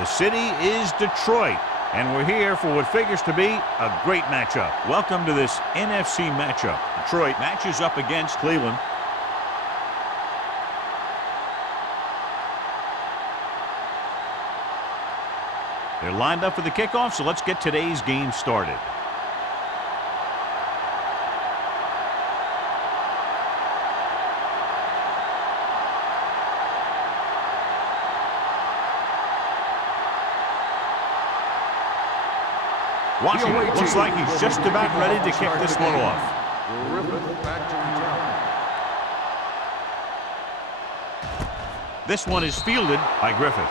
The city is Detroit, and we're here for what figures to be a great matchup. Welcome to this NFC matchup. Detroit matches up against Cleveland. They're lined up for the kickoff, so let's get today's game started. Washington looks like he's just about ready to kick this one off. This one is fielded by Griffith.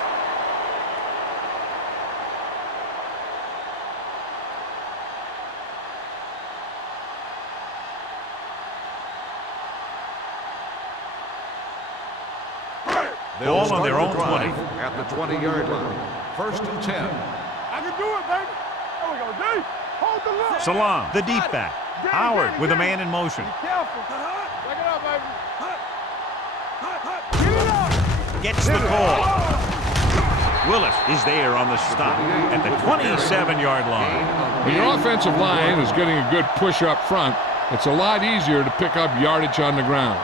Ball on their own 20. At the 20-yard line. 1st and 10. I can do it, baby. There we go, D. Hold the look. Salam, the deep back. Howard with a man in motion. Be careful. Take it up, baby. Get it up. Gets the call. Willis is there on the stop at the 27-yard line. When your offensive line is getting a good push up front, it's a lot easier to pick up yardage on the ground.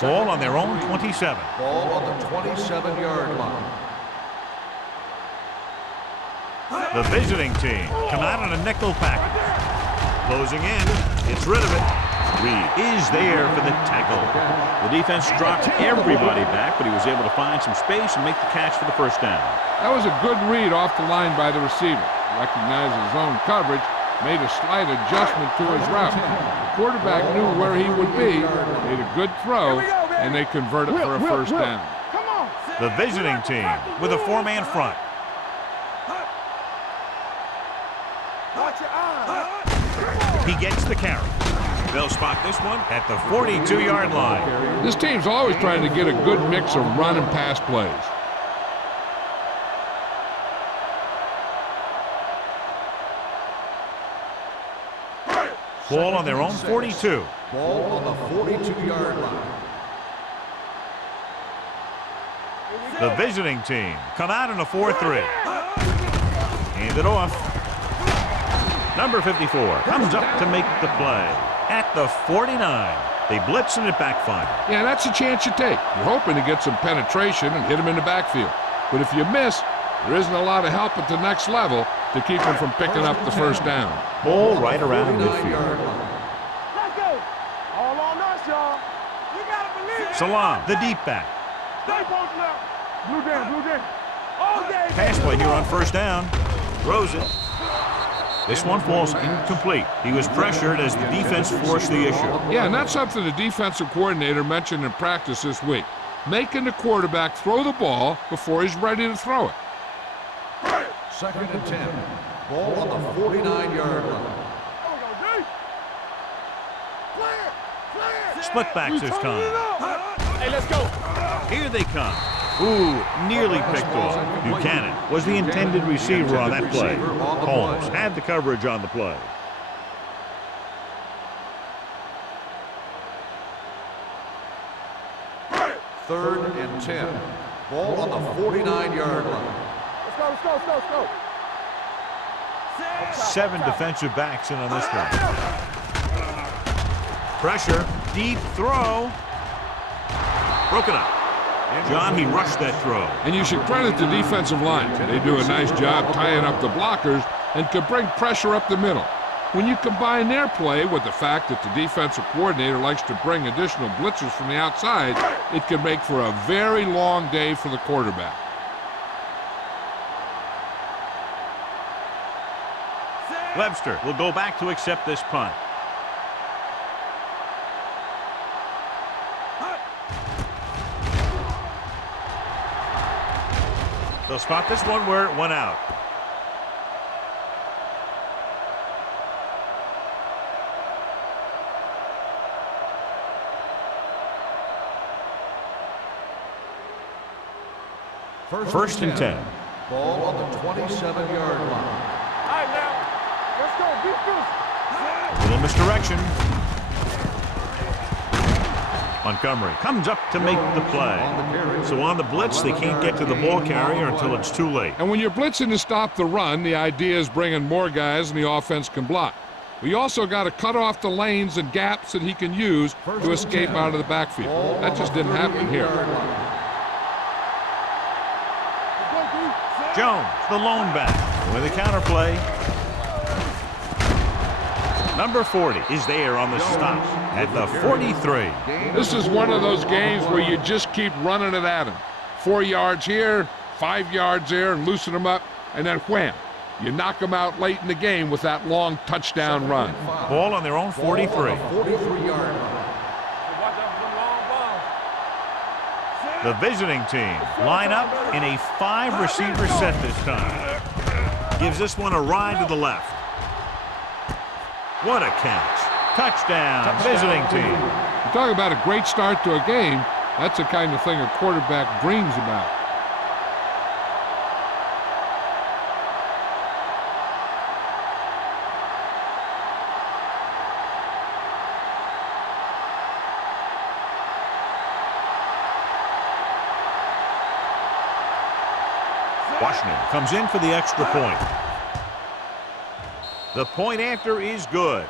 Ball on their own 27. Ball on the 27-yard line. The visiting team come out on a nickel package. Closing in, gets rid of it. Reed is there for the tackle. The defense dropped everybody back, but he was able to find some space and make the catch for the first down. That was a good read off the line by the receiver. Recognized his zone coverage, made a slight adjustment to his route. The quarterback knew where he would be, made a good throw, and they converted for a first down. Come on. The visiting team with a four-man front. Watch your eyes. He gets the carry. They'll spot this one at the 42-yard line. This team's always trying to get a good mix of run and pass plays. Ball on their own 42. Ball on the 42-yard line. The visiting team come out in a 4-3. Hand it off. Number 54 comes up to make the play. At the 49, they blitz and it backfires. Yeah, that's a chance you take. You're hoping to get some penetration and hit him in the backfield. But if you miss, there isn't a lot of help at the next level to keep him from picking up the first down. Ball right around midfield. Let's go. All on us, y'all. You got to believe it. Salam, the deep back. Stay posted up. Blue down, blue down. All day. Pass play here on first down. Throws it. This one falls incomplete. He was pressured as the defense forced the issue. Yeah, and that's something the defensive coordinator mentioned in practice this week. Making the quarterback throw the ball before he's ready to throw it. 2nd and 10. Ball on the 49-yard line. There we go, D. Clear. Clear. Split backs this time. Hey, let's go. Here they come. Ooh, nearly picked off. Buchanan was the intended receiver on that play. Holmes had the coverage on the play. Third and 10. Ball on the 49-yard line. Let's go, let's go, let's go, let's go. 7 defensive backs in on this one. Pressure, deep throw. Broken up. John, he rushed that throw. And you should credit the defensive line. They do a nice job tying up the blockers and can bring pressure up the middle. When you combine their play with the fact that the defensive coordinator likes to bring additional blitzers from the outside, it can make for a very long day for the quarterback. Webster will go back to accept this punt. They'll spot this one where it went out. First and 10. Ball on the 27-yard line. All right, now. Let's go. Be physical. Little misdirection. Montgomery comes up to make the play. So on the blitz, they can't get to the ball carrier until it's too late. And when you're blitzing to stop the run, the idea is bringing more guys than the offense can block. We also got to cut off the lanes and gaps that he can use to escape out of the backfield. That just didn't happen here. Jones, the lone back, with a counter play. Number 40 is there on the stop at the 43. This is one of those games where you just keep running it at him. 4 yards here, 5 yards there, and loosen them up, and then wham. You knock them out late in the game with that long touchdown run. Ball on their own 43. 43-yard line. The visiting team line up in a 5-receiver set this time. Gives this one a ride to the left. What a catch. Touchdown, visiting team. You talk about a great start to a game. That's the kind of thing a quarterback dreams about. Washington comes in for the extra point. The point after is good.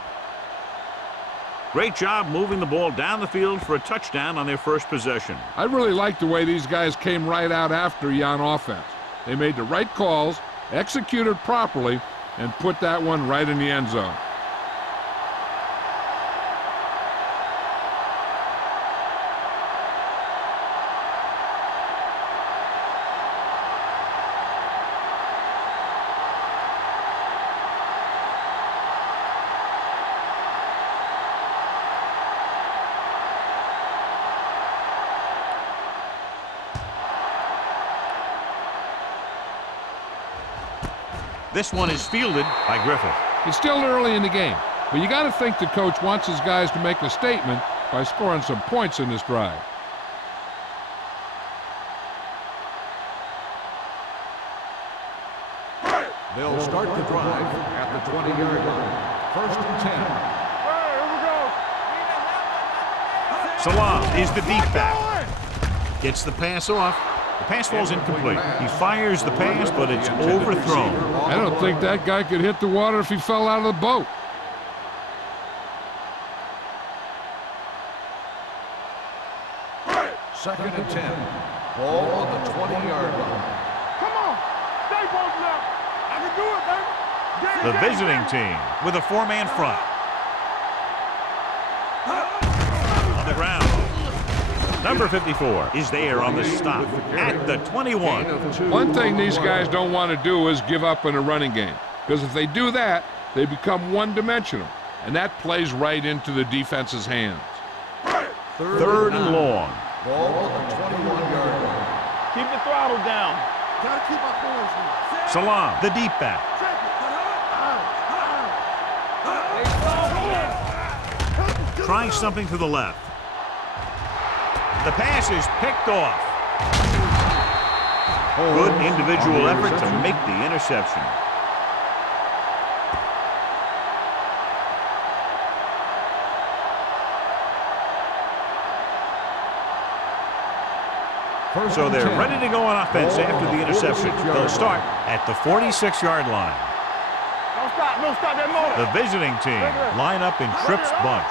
Great job moving the ball down the field for a touchdown on their first possession. I really like the way these guys came right out after you on offense. They made the right calls, executed properly, and put that one right in the end zone. This one is fielded by Griffith. It's still early in the game, but you got to think the coach wants his guys to make a statement by scoring some points in this drive. They'll start the drive at the 20-yard line. 1st and 10. Salam is the deep back. Gets the pass off. The pass falls incomplete. He fires the pass, but it's overthrown. I don't think that guy could hit the water if he fell out of the boat. Second and 10. Ball on the 20-yard line. Come on. Stay posted up. I can do it, baby. The visiting team with a 4-man front. On the ground. Number 54 is there on the stop at the 21. One thing these guys don't want to do is give up in a running game, because if they do that, they become one-dimensional, and that plays right into the defense's hands. Third and long. Ball on the 21-yard line. Keep the throttle down. Gotta keep my points in. Salam, the deep back. Trying something to the left. The pass is picked off. Good individual effort to make the interception. So they're ready to go on offense after the interception. They'll start at the 46-yard line. Don't stop that motor. The visiting team line up in Tripp's bunch.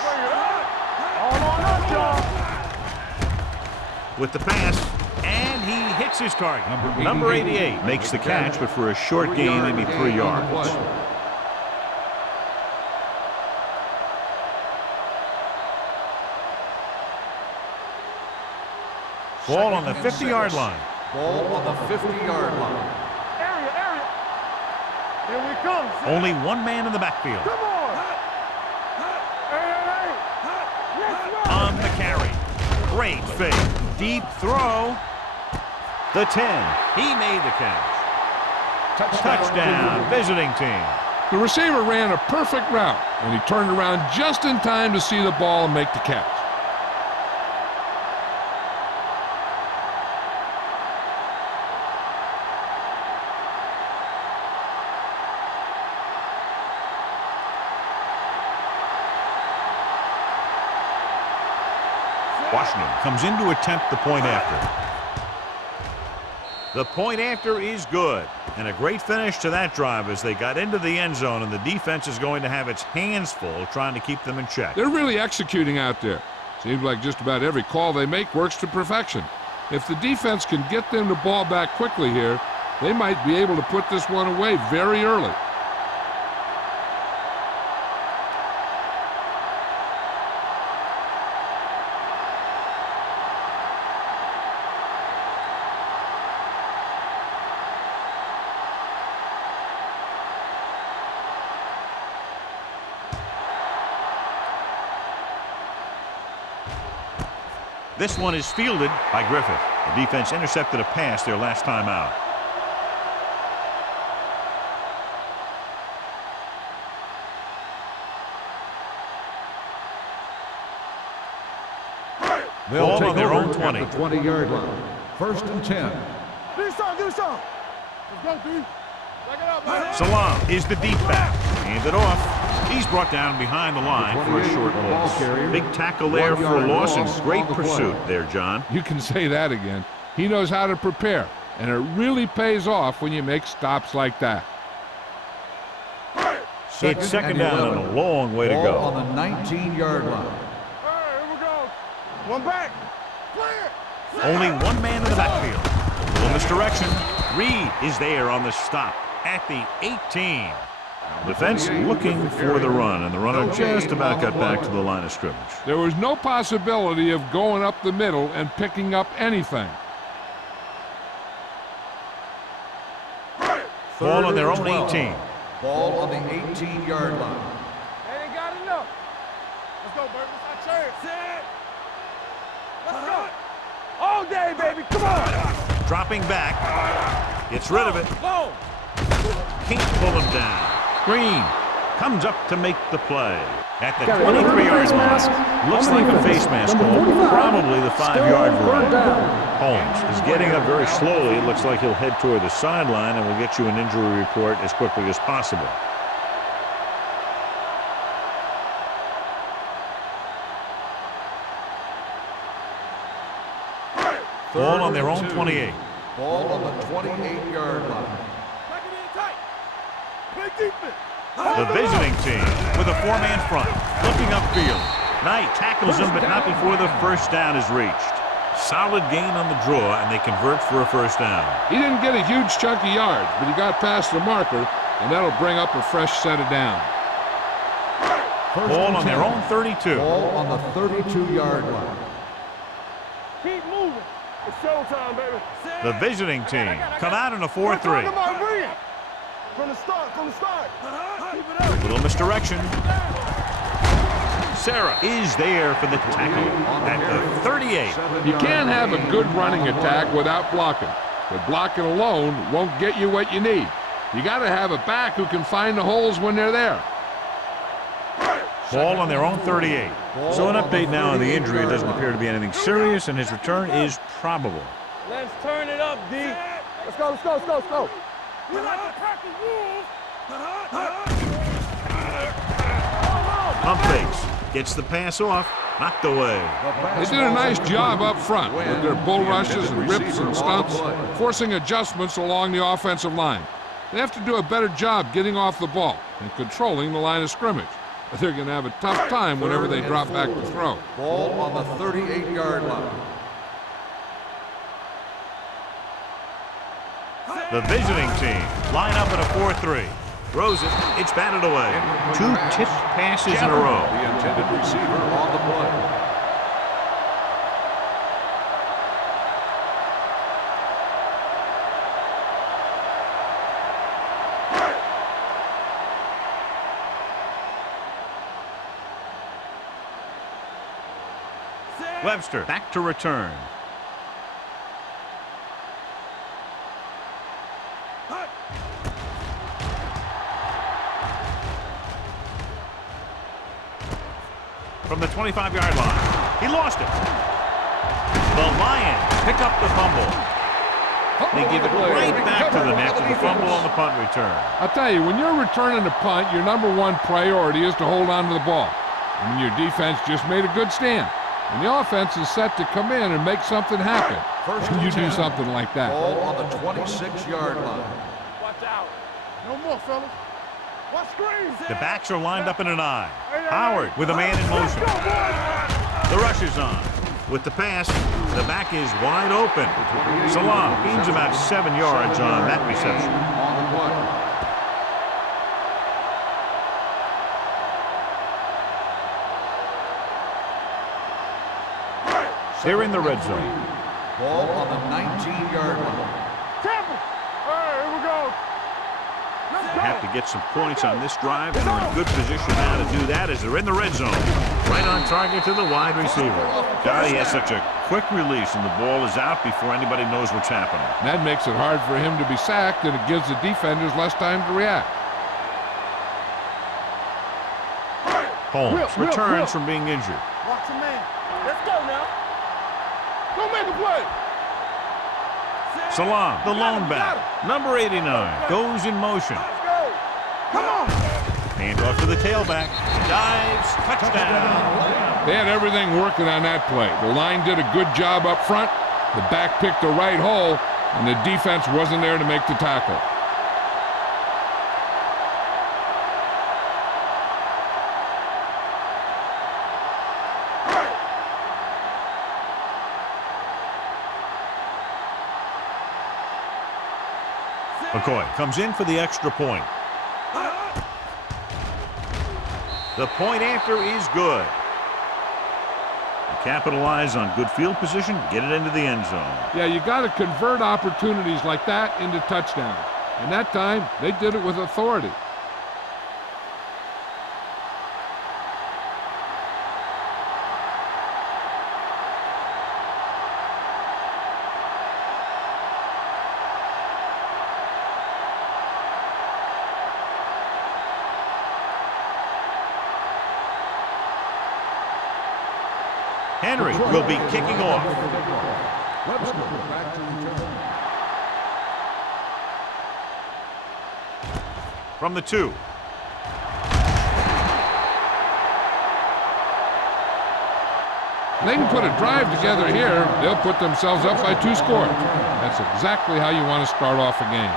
All on us, y'all. With the pass, and he hits his target. Number 88 makes the catch, but for a short gain, maybe 3 yards. Ball on the 50-yard line. Ball on the 50-yard line. Area. Here we come. Only one man in the backfield. Come on. Hey. Yes, On the carry. Great fake. Deep throw. The 10. He made the catch. Touchdown, visiting team. The receiver ran a perfect route, and he turned around just in time to see the ball and make the catch. Washington comes in to attempt the point after. The point after is good. And a great finish to that drive as they got into the end zone, and the defense is going to have its hands full trying to keep them in check. They're really executing out there. Seems like just about every call they make works to perfection. If the defense can get them the ball back quickly here, they might be able to put this one away very early. This one is fielded by Griffith. The defense intercepted a pass their last time out. They'll Ball take on their over own 20. at the 20-yard line. 1st and 10. Do something, do something. Let's go, D. Back it up, man. Salam is the deep back. Hand it off. He's brought down behind the line for a short loss. Big tackle there for a loss and great pursuit there, John. You can say that again. He knows how to prepare, and it really pays off when you make stops like that. It's second down and a long way to Ball go. on the 19-yard line. All right, here we go. One back. Clear. Only one man in the backfield. A little misdirection. Reed is there on the stop at the 18. Defense looking for the run, and the runner just about got back to the line of scrimmage. There was no possibility of going up the middle and picking up anything. Ball on their own 18. Ball on the 18-yard line. They ain't got enough. Let's go, Burton. It's our chance. Let's go. All day, baby. Come on. Dropping back. Gets rid of it. Go. Can't pull him down. Green comes up to make the play. At the 23-yard line. Looks like a face mask call. Probably the 5-yard variety. Holmes is getting up very slowly. It looks like he'll head toward the sideline, and we'll get you an injury report as quickly as possible. Ball on their own 28. Ball on the 28-yard line. Back it in tight. Play defense. The visiting team with a 4-man front, looking upfield. Knight tackles him, but not before the first down is reached. Solid gain on the draw, and they convert for a first down. He didn't get a huge chunk of yards, but he got past the marker, and that'll bring up a fresh set of downs. Ball on their own 32. Ball on the 32-yard line. Keep moving. It's showtime, baby. The visiting team come out in a Come 4-3. on, bring it. From the start, from the start. Keep it up. Little misdirection. Sarah is there for the tackle at the 38. You can't have a good running attack without blocking, but blocking alone won't get you what you need. You got to have a back who can find the holes when they're there. Ball on their own 38. So an update now on the injury. It doesn't appear to be anything serious, and his return is probable. Let's turn it up, D. Let's go, let's go, let's go, let's go. We like to practice rules. Pump fakes. Gets the pass off. Knocked away. They did a nice job up front with their bull rushes and rips and stunts, forcing adjustments along the offensive line. They have to do a better job getting off the ball and controlling the line of scrimmage. They're going to have a tough time whenever they drop back to throw. Ball on the 38-yard line. The visiting team line up in a 4-3. Throws it. It's batted away. 2 tipped passes in a row. The intended receiver on the play. Webster back to return. From the 25-yard line. He lost it. The Lions pick up the fumble. They give it right back to the net for the fumble on the punt return. I'll tell you, when you're returning a punt, your number one priority is to hold on to the ball. And your defense just made a good stand. And the offense is set to come in and make something happen. First When you and do 10. something like that. Ball on the 26-yard line. Watch out. No more, fellas. What screen? The backs are lined up in an I. Howard with a man in motion. The rush is on. With the pass, the back is wide open. Salam gains about 7 yards on that reception. On the play. They're in the red zone. Ball on the 19-yard line. Tampa. All right, here we go. Let's go. Have to get some points on this drive, and they're in good position now to do that as they're in the red zone. Right on target to the wide receiver. He has such a quick release, and the ball is out before anybody knows what's happening. That makes it hard for him to be sacked, and it gives the defenders less time to react. Holmes returns from being injured. Watch your man. Let's go now. Go make a play. Salam, the lone back, number 89, goes in motion. Let's go. Come on. Handoff to the tailback. Dives. Touchdown. They had everything working on that play. The line did a good job up front. The back picked the right hole, and the defense wasn't there to make the tackle. McCoy comes in for the extra point. The point after is good. Capitalize on good field position, get it into the end zone. Yeah, you got to convert opportunities like that into touchdowns. And that time, they did it with authority. Henry will be kicking off. Webster back to return. From the 2. They can put a drive together here, they'll put themselves up by 2 scores. That's exactly how you want to start off a game.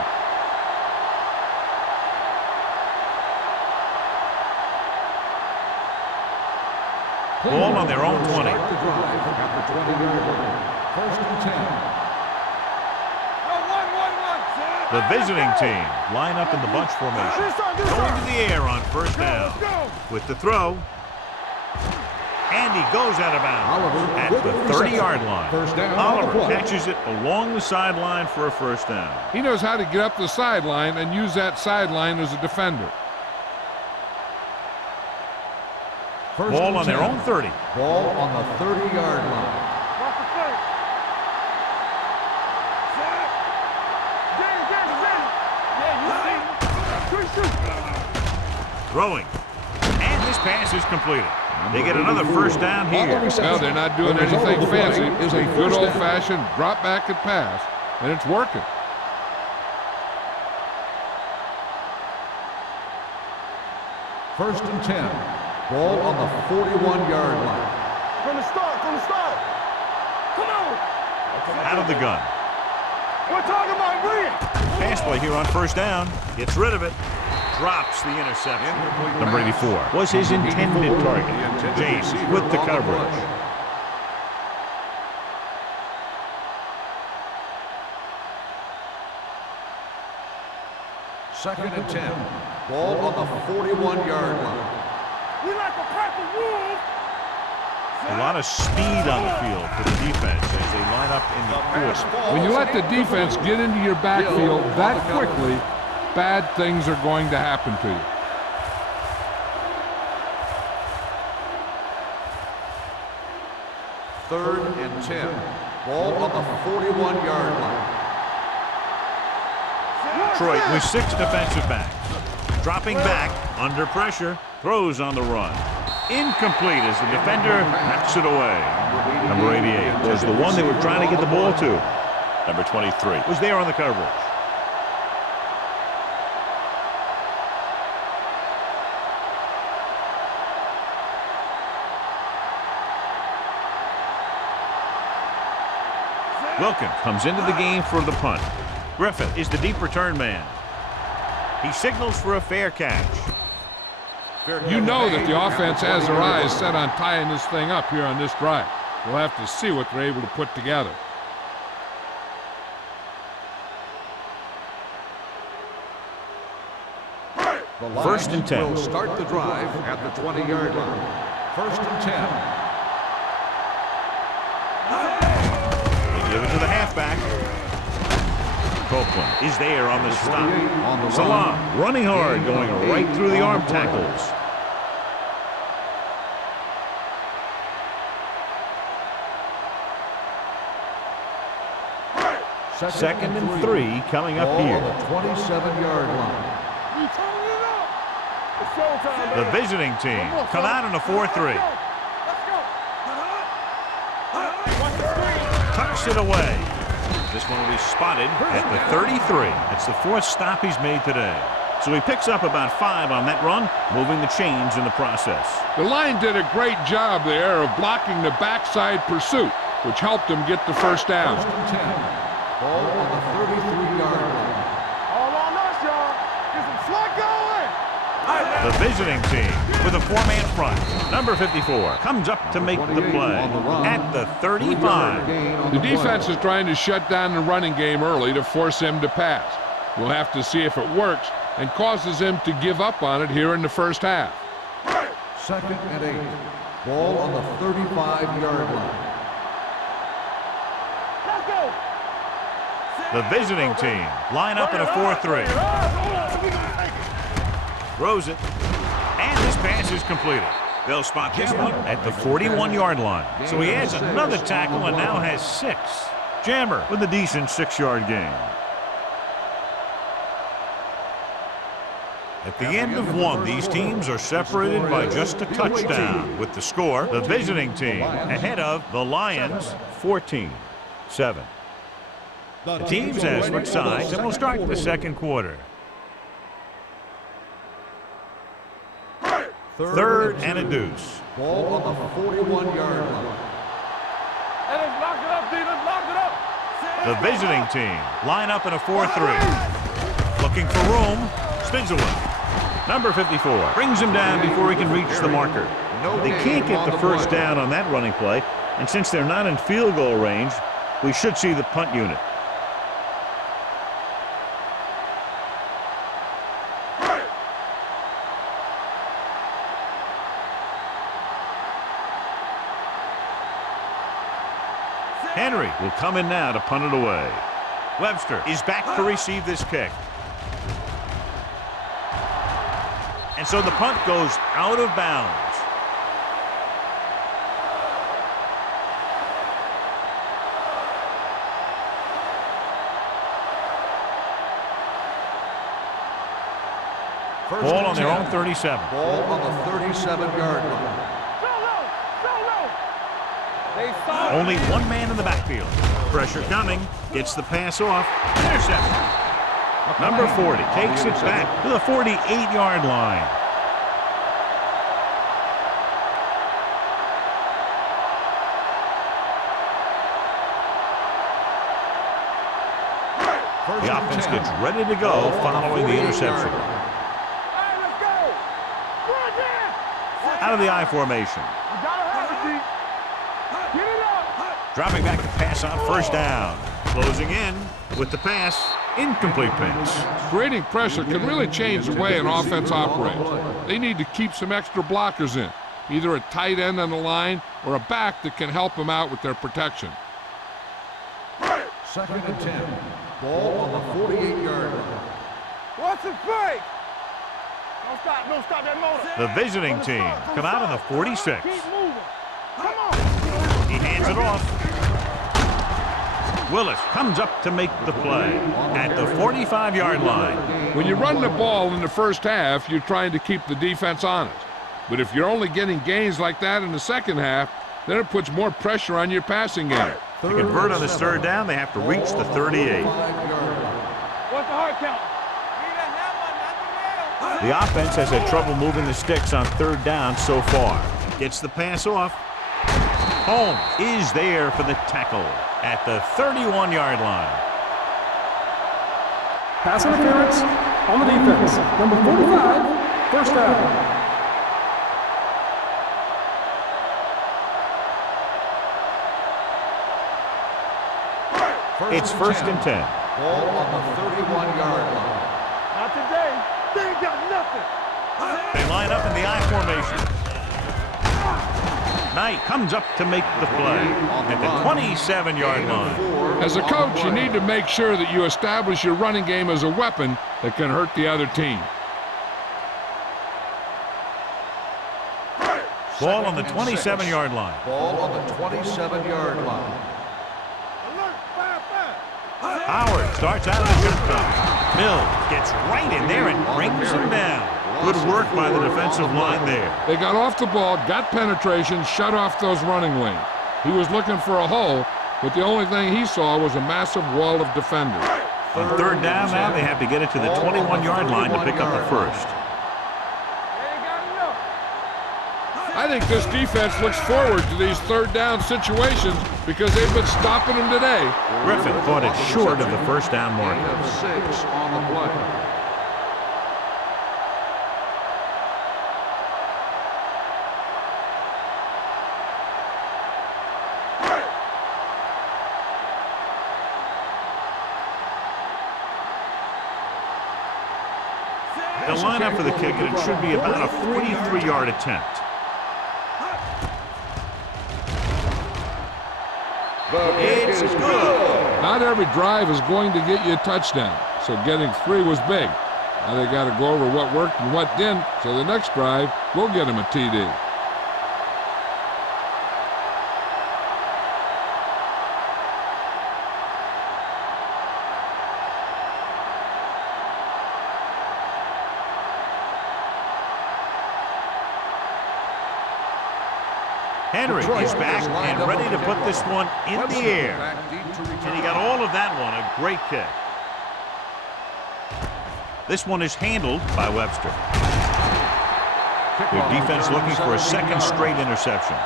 Ball on their own 20. Start the drive at the 20-yard line. First and 10. No, one. The visiting team line up in the bunch formation. Going to the air on first down. With the throw. And he goes out of bounds at the 30-yard line. First down on the Oliver play. catches it along the sideline for a first down. He knows how to get up the sideline and use that sideline as a defender. First Ball and on their 10. own 30. Ball on the 30-yard line. Watch the play. Yeah, you see. Throwing. And this pass is completed. They get another first down here. Well, they're not doing anything fancy. It's a good old-fashioned drop back and pass, and it's working. First and 10. Ball on the 41-yard line. From the start. Come on. Out of the gun. We're talking about bring it. Pass play here on first down. Gets rid of it. Drops the interception. Number 84 was his intended target. James with the coverage. Second and 10. Ball on the 41-yard line. We like a pack of wolves. A lot of speed on the field for the defense as they line up in the quarter. When you let the defense get into your backfield that quickly, bad things are going to happen to you. Third and 10. Ball on the 41-yard line. Detroit with 6 defensive backs. Dropping back, under pressure, throws on the run. Incomplete as the defender knocks it away. Number 88 was the one they were trying to get the ball to. Number 23 was there on the coverage. Wilkins comes into the game for the punt. Griffith is the deep return man. He signals for a fair catch. You know that the offense has their eyes set on tying this thing up here on this drive. We'll have to see what they're able to put together. First and 10. Will start the drive at the 20-yard line. First and 10. They give it to the halfback. Copeland is there on the stop. Salam running hard, going right through the arm tackles. Second and 3 coming up here. 27-yard line. The visiting team come out in a 4-3. Tucks it away. This one will be spotted at the 33. It's the 4th stop he's made today. So he picks up about 5 on that run, moving the chains in the process. The line did a great job there of blocking the backside pursuit, which helped him get the first down. First and 10. Ball on the 33-yard line. All on us, y'all. Get some slug going. The visiting team with a 4-man front. Number 54 comes up to make the play at the 35. The defense is trying to shut down the running game early to force him to pass. We'll have to see if it works and causes him to give up on it here in the first half. Second and 8. Ball on the 35-yard line. Let's go. The visiting team line up in a 4-3. Throws it, and this pass is completed. They'll spot this one at the 41-yard line. So he adds another tackle and now has 6. Jammer with a decent 6-yard gain. At the end of one, these teams are separated by just a touchdown. With the score, the visiting team ahead of the Lions 14-7. The teams have switched sides, and we'll start the second quarter. Third and a deuce. Ball on the 41-yard line. Hey, let's lock it up, D. Let's lock it up. The visiting team line up in a 4-3. Looking for room. Spins away. Number 54 brings him down before he can reach the marker. They can't get the first down on that running play, and since they're not in field goal range, we should see the punt unit. Henry will come in now to punt it away. Webster is back to receive this kick. And so the punt goes out of bounds. Ball on their own 37. Ball on the 37-yard line. Only one man in the backfield. Pressure coming. Gets the pass off. Interception. Number 40 takes it back to the 48-yard line. The offense gets ready to go following the interception. Out of the I formation. Dropping back to pass on first down. Closing in with the pass. Incomplete pass. Creating pressure can really change the way an offense operates. They need to keep some extra blockers in, either a tight end on the line or a back that can help them out with their protection. Second and 10. Ball on the 48-yard line. What's the play? Don't stop that motor. The visiting team come out in the 46. Keep moving. Come on. He hands it off. Willis comes up to make the play at the 45-yard line. When you run the ball in the first half, you're trying to keep the defense honest. But if you're only getting gains like that in the second half, then it puts more pressure on your passing game. To convert on this third down, they have to reach the 38. What's the hard count? The offense has had trouble moving the sticks on third down so far. Gets the pass off. Holmes is there for the tackle at the 31-yard line. Pass interference on the defense. Number 45, first down. It's first and 10. Ball on the 31-yard line. Not today. They ain't got nothing. They line up in the I formation. Knight comes up to make the play at the 27-yard line. As a coach, you need to make sure that you establish your running game as a weapon that can hurt the other team. Ball on the 27-yard line. Ball on the 27-yard line. Alert, fire, fire. Howard starts out of the shotgun. Mills gets right in there and brings him down. Good work by the defensive line there. They got off the ball, got penetration, shut off those running lanes. He was looking for a hole, but the only thing he saw was a massive wall of defenders. On third down now, they have to get it to the 21-yard line to pick up the first. They ain't got enough. I think this defense looks forward to these third down situations because they've been stopping them today. Griffin caught it short of the first down marker. Gain of 6 on the play. They'll line up for the kick, and it should be about a 43-yard attempt. It's good. Not every drive is going to get you a touchdown, so getting 3 was big. Now they got to go over what worked and what didn't, so the next drive will get them a TD. Henry is back and ready to put this one in the air. And he got all of that one, a great kick. This one is handled by Webster. Their defense looking for a second straight interception.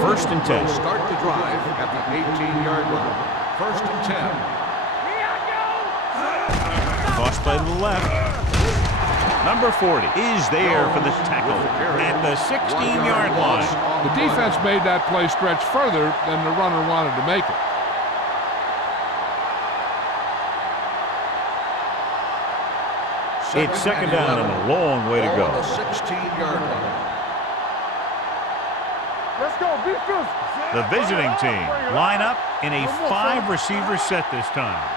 First and 10. Start the drive at the 18-yard line. First and 10. Toss play to the left. Number 40 is there for the tackle at the 16-yard line. The defense made that play stretch further than the runner wanted to make it. It's second down and a long way to go. On the 16-yard line. Let's go, be physical. The visiting team line up in a 5-receiver set this time.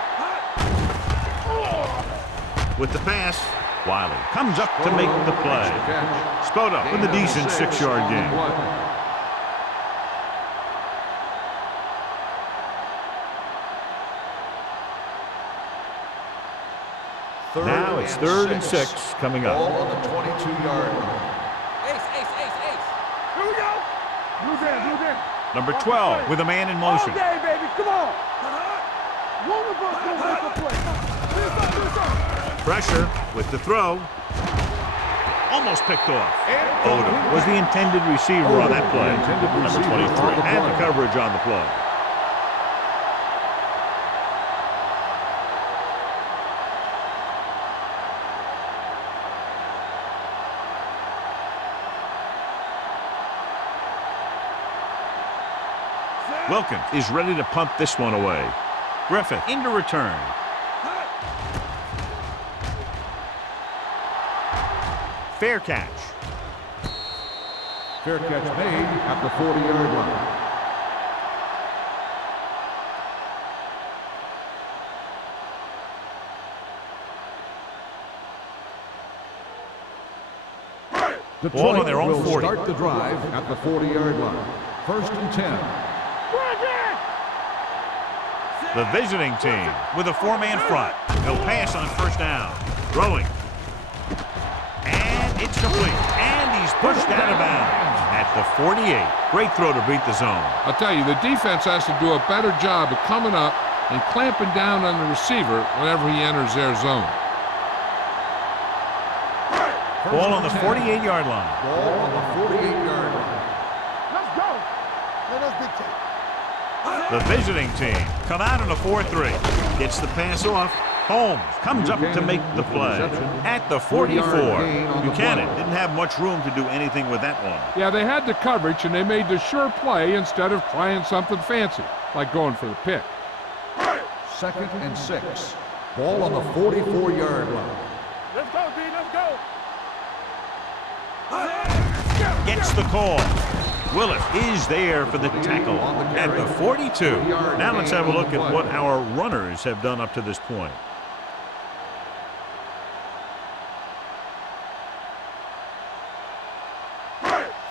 With the pass, Wiley comes up to make the play. Spota with a decent 6-yard gain. Now it's third and 6 coming Ball up. on the 22-yard line. Here we go. Blue down. Number 12 with a man in motion. All day, baby. Come on. One of us gonna make a play. Pressure with the throw. Almost picked off. Odom was the intended receiver on that play. Number 23 had the coverage on the play. Wilkins is ready to punt this one away. Griffith into return. Fair catch. Fair catch made at the 40-yard line. Ball on their own will 40. start the drive at the 40-yard line. First and 10. The visiting team with a 4-man front. They'll pass on first down. Throwing. And it's complete. And he's pushed out of bounds at the 48. Great throw to beat the zone. I'll tell you, the defense has to do a better job of coming up and clamping down on the receiver whenever he enters their zone. Ball on the 48-yard line. Ball on the 48-yard line. Let's go. Let us dictate. The visiting team come out in a 4-3. Gets the pass off. Holmes comes up to make the play. At the 44. Buchanan didn't have much room to do anything with that one. Yeah, they had the coverage, and they made the sure play instead of trying something fancy, like going for the pick. 2nd and 6. Ball on the 44-yard line. Let's go, D. Let's go. Gets the call. Willis is there for the tackle at the 42. Now let's have a look at what our runners have done up to this point.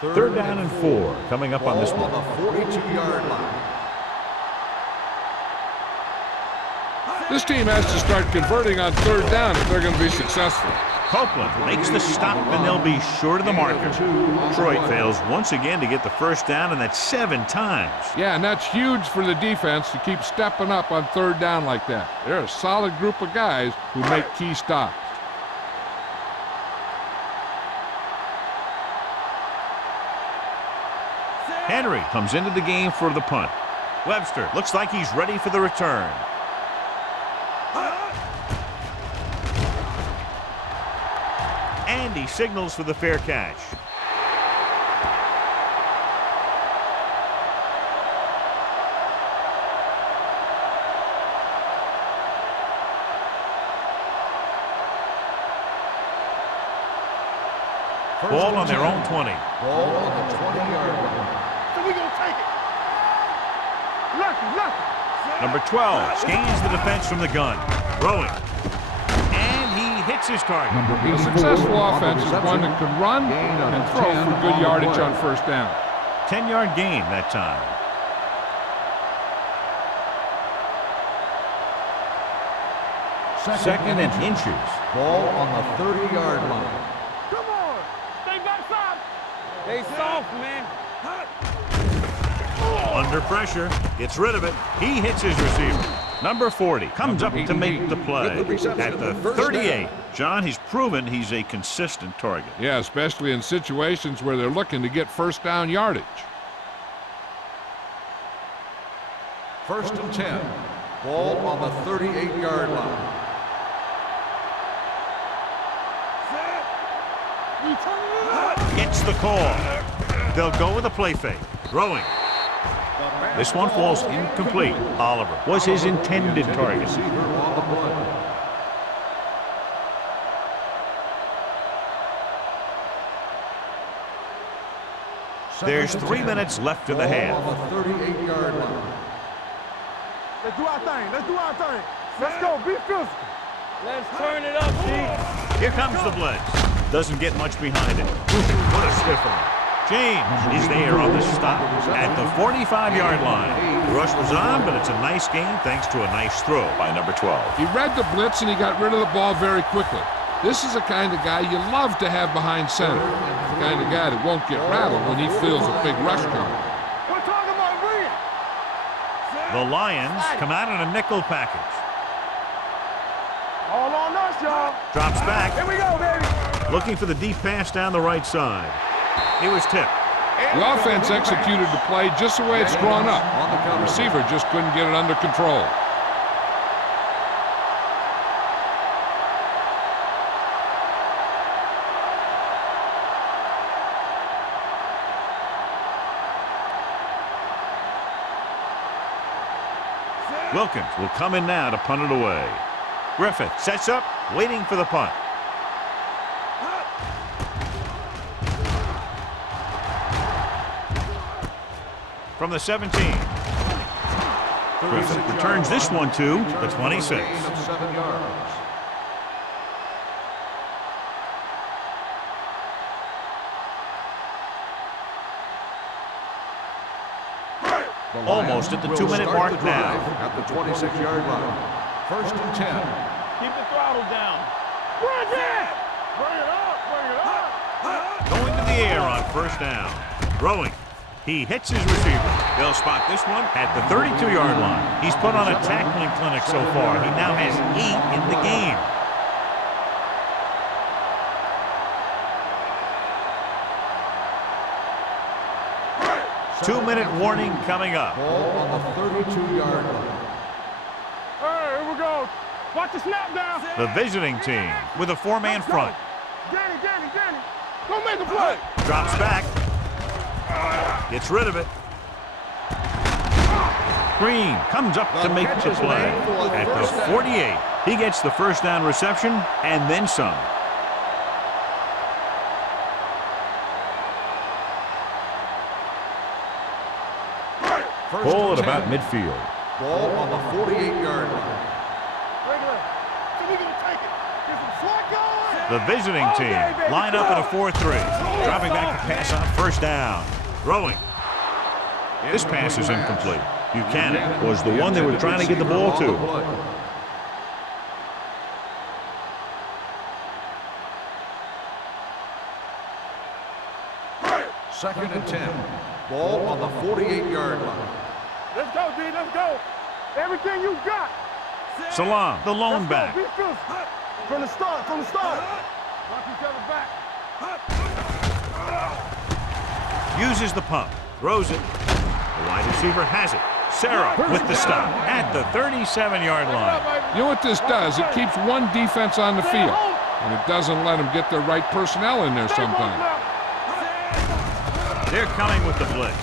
Third down and 4 coming up on this one. Ball on the 42-yard line. This team has to start converting on third down if they're going to be successful. Copeland makes the stop, and they'll be short of the marker. Detroit fails once again to get the first down, and that's 7 times. Yeah, and that's huge for the defense to keep stepping up on third down like that. They're a solid group of guys who make key stops. Henry comes into the game for the punt. Webster looks like he's ready for the return. And he signals for the fair catch. Ball on their own 20. Ball on the 20-yard line. So we gonna take it. Lucky. Number 12 scans the defense from the gun. Throwing. And he hits his target. A successful offense is one that can run and throw for good yardage on first down. 10-yard gain that time. Second and inches. Ball on the 30-yard line. Come on. Stay back soft. They soft, man. Under pressure. Gets rid of it. He hits his receiver. Number 40 comes up to make the play at the 38. John, he's proven he's a consistent target. Yeah, especially in situations where they're looking to get first down yardage. 1st and 10. Ball on the 38-yard line. Gets the call. They'll go with a play fake. Throwing. This one falls incomplete. Oliver was his intended target. Receiver on the play. There's 3 minutes left in the half. Ball on the 38-yard line. Let's do our thing. Let's do our thing. Let's go. Be physical. Let's turn it up, G. Here comes the blitz. Doesn't get much behind it. What a stiff one. James is there on the stop at the 45-yard line. The rush was on, but it's a nice gain thanks to a nice throw by number 12. He read the blitz and he got rid of the ball very quickly. This is the kind of guy you love to have behind center. The kind of guy that won't get rattled when he feels a big rush coming. We're talking about bring it. The Lions come out in a nickel package. All on us, y'all. Drops back. Here we go, baby. Looking for the deep pass down the right side. He was tipped. The offense executed the play just the way it's drawn up. The receiver just couldn't get it under control. Wilkins will come in now to punt it away. Griffith sets up, waiting for the punt. From the 17. Griffith returns this one to the 26. Gain of 7 yards. Almost at the 2-minute mark now. At the 26-yard line. 1st and 10. Keep the throttle down. Bring it! Bring it up! Bring it up! Going to the air on first down. Throwing. He hits his receiver. They'll spot this one at the 32-yard line. He's put on a tackling clinic so far. He now has 8 in the game. 2-minute warning coming up. Ball on the 32-yard line. Hey, here we go. Watch the snap down. The visiting team with a 4-man front. Danny. Go make a play. Drops back. Gets rid of it. Green comes up to make the play. At the 48, he gets the first down reception and then some. Ball at about midfield. Ball on the 48-yard line. The visiting team line up in a 4-3. Dropping back to pass on first down. Throwing. This pass is incomplete. Buchanan was the one they were trying to get the ball to. Second and 10. Ball on the 48-yard line. Let's go, D. Let's go. Everything you got. Salam, the lone back. From the start. Watch each other back. Uses the pump. Throws it. The wide receiver has it. Sarah with the stop at the 37-yard line. You know what this does? It keeps one defense on the field, and it doesn't let them get the right personnel in there sometimes. They're coming with the blitz.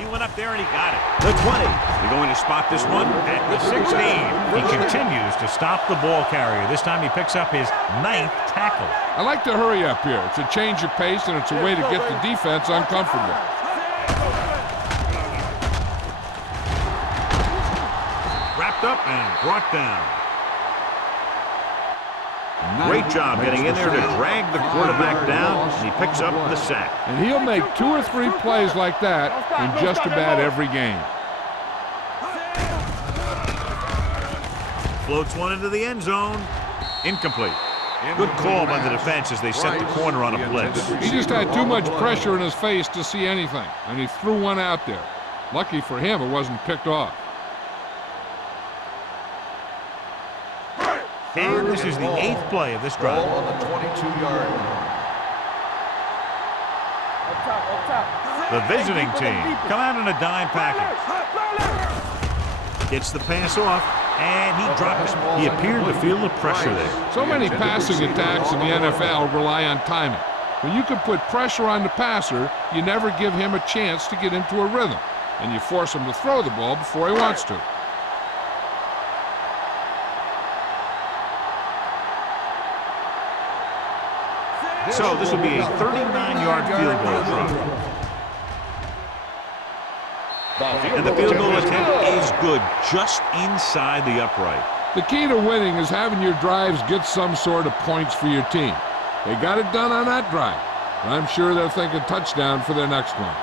He went up there and he got it. The 20. They're going to spot this one at the 16. He continues to stop the ball carrier. This time he picks up his 9th tackle. I like to hurry up here. It's a change of pace, and it's a way to get the defense uncomfortable. Wrapped up and brought down. Great job getting in there to drag the quarterback down, and he picks up the sack. And he'll make 2 or 3 plays like that in just about every game. Floats one into the end zone. Incomplete. Good call by the defense as they set the corner on a blitz. He just had too much pressure in his face to see anything, and he threw one out there. Lucky for him, it wasn't picked off. And this is the 8th play of this drive. Ball on the 22-yard line. The visiting team come out in a dime package. Gets the pass off, and he dropped it. He appeared to feel the pressure there. So many passing attacks in the NFL rely on timing. When you can put pressure on the passer, you never give him a chance to get into a rhythm, and you force him to throw the ball before he wants to. So this will be a 39-yard field goal drop. And the field goal attempt is good, just inside the upright. The key to winning is having your drives get some sort of points for your team. They got it done on that drive. I'm sure they're thinking touchdown for their next one.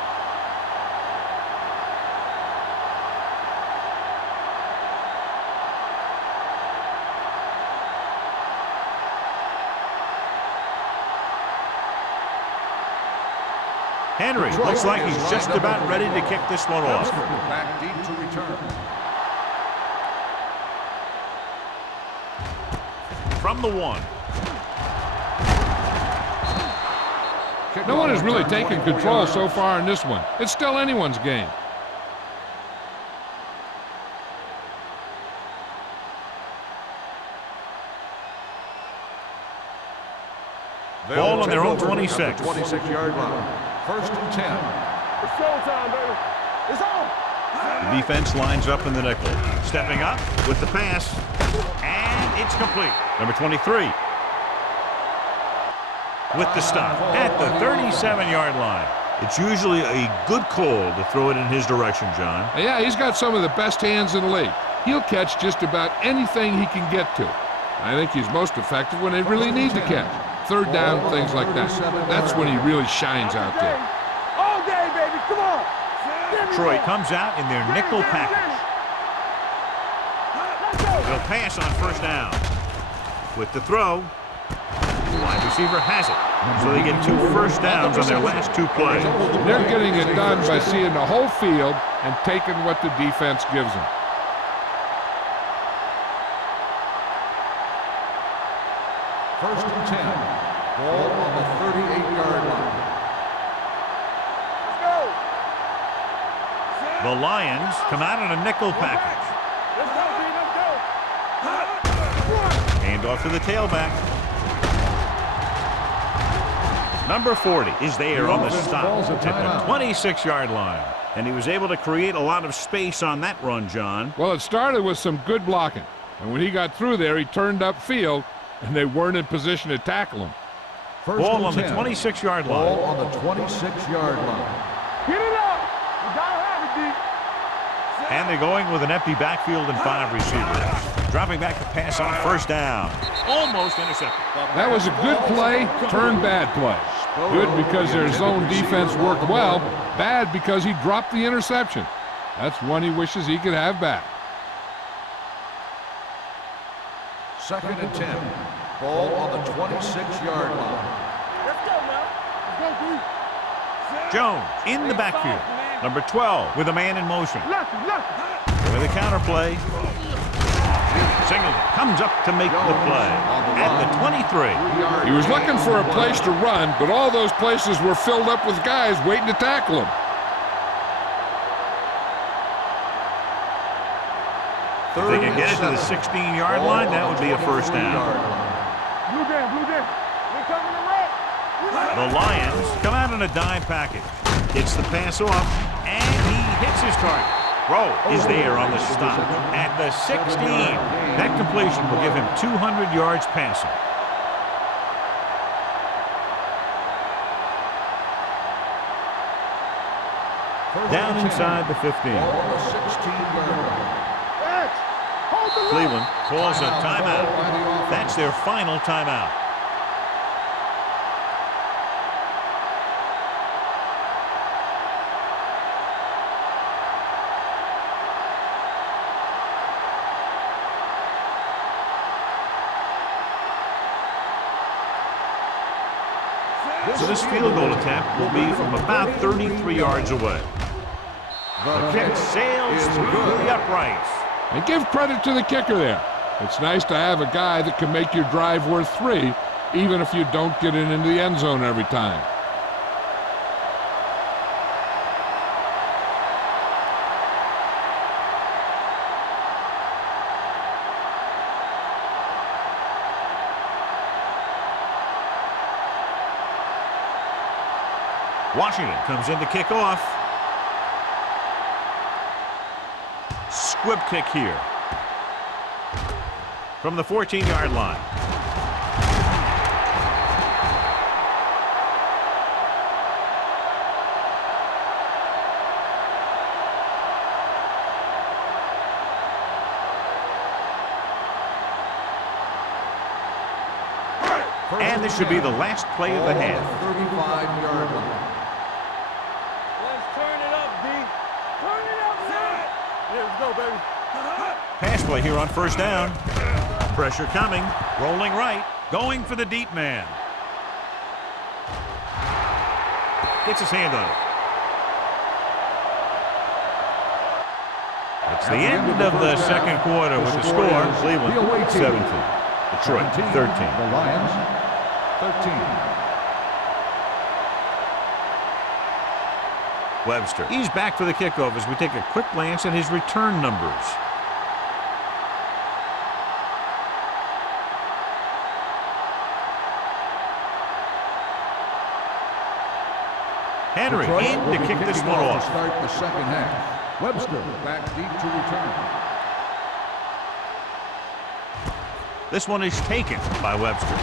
Henry looks like he's just about ready to kick this one off. Back deep to return. From the 1. No one has really taken control so far in this one. It's still anyone's game. Ball on their own 26. 26-yard line. First and 10. It's showtime, baby. It's on. The defense lines up in the nickel. Stepping up with the pass. And it's complete. Number 23. With the stop at the 37-yard line. It's usually a good call to throw it in his direction, John. Yeah, he's got some of the best hands in the league. He'll catch just about anything he can get to. I think he's most effective when they really need to catch. Third down, things like that. That's when he really shines out there. All day, baby. Come on. Detroit comes out in their nickel package. They'll pass on first down. With the throw, the wide receiver has it. So they get 2 first downs on their last 2 plays. They're getting it done by seeing the whole field and taking what the defense gives them. First and 10. Ball on the 38-yard line. Let's go. The Lions come out in a nickel package. Let's go, D. Let's go. Hand off to the tailback. Number 40 is there on the stop at the 26-yard line. And he was able to create a lot of space on that run, John. Well, it started with some good blocking. And when he got through there, he turned upfield, and they weren't in position to tackle him. Ball on the 26-yard line. Ball on the 26-yard line. Get it up. You gotta have it, D. And they're going with an empty backfield and 5 receivers. Dropping back to pass on first down. Almost intercepted. That was a good play, turned bad play. Good because their zone defense worked well. Bad because he dropped the interception. That's one he wishes he could have back. 2nd and 10. Ball on the 26-yard line. Let's go, man. Let's go, D. Jones in the backfield. Number 12 with a man in motion. Lefty. With a counter play. Singleton comes up to make the play at the 23. He was looking for a place to run, but all those places were filled up with guys waiting to tackle him. If they can get it to the 16-yard line, that would be a first down. Blue down. They coming to red. The Lions come out in a dime package. Gets the pass off, and he hits his target. Rowe is there on the stop at the 16. That completion will give him 200 yards passing. Down inside the 15. Cleveland calls a timeout. That's their final timeout. So this field goal attempt will be from about 33 yards away. The kick sails through the uprights. And give credit to the kicker there. It's nice to have a guy that can make your drive worth 3, even if you don't get it into the end zone every time. Washington comes in to kick off. Squib kick here. From the 14-yard line. And this should be the last play of the half. 35-yard line. Let's turn it up, D. Turn it up, man. Yeah, let's go, baby. Pass play here on first down. Pressure coming. Rolling right. Going for the deep man. Gets his hand on it. It's the end of the second quarter with the score. Cleveland 17. Detroit 13. The Lions 13. Webster. He's back for the kickoff as we take a quick glance at his return numbers. Henry Detroit in will to be kick this kicking one off off. to start the second half. Webster back deep to return. This one is taken by Webster.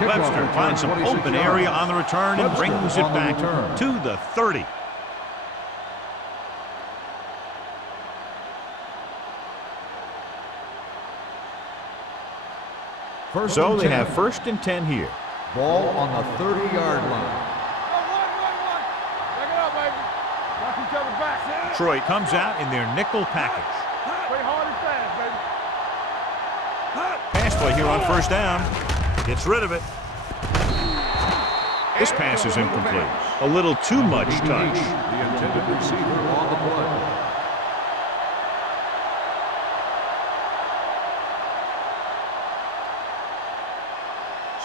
Webster finds some open area on the return and brings it back to the 30. So they have 1st and 10 here. Ball on the 30-yard line. Run. Back it up, baby. Watch each other back. Detroit comes out in their nickel package. Play hard and fast, baby. Pass play here on first down. Gets rid of it. This pass is incomplete. A little too much touch. The intended receiver on the play.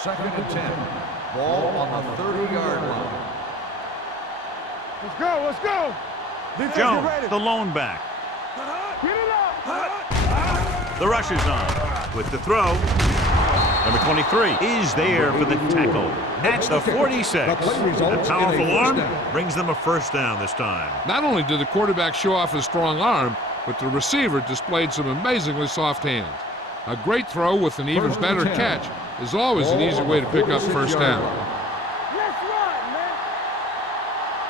Second and 10. Ball on the 30-yard line. Let's go, let's go. Defense, get Jones, ready. the lone back. Get it up. The rush is on with the throw. Number 23 is there for the tackle. That's the 46. A powerful arm brings them a first down this time. Not only did the quarterback show off his strong arm, but the receiver displayed some amazingly soft hands. A great throw with an even better catch is always an easy way to pick up first down. Let's run, man.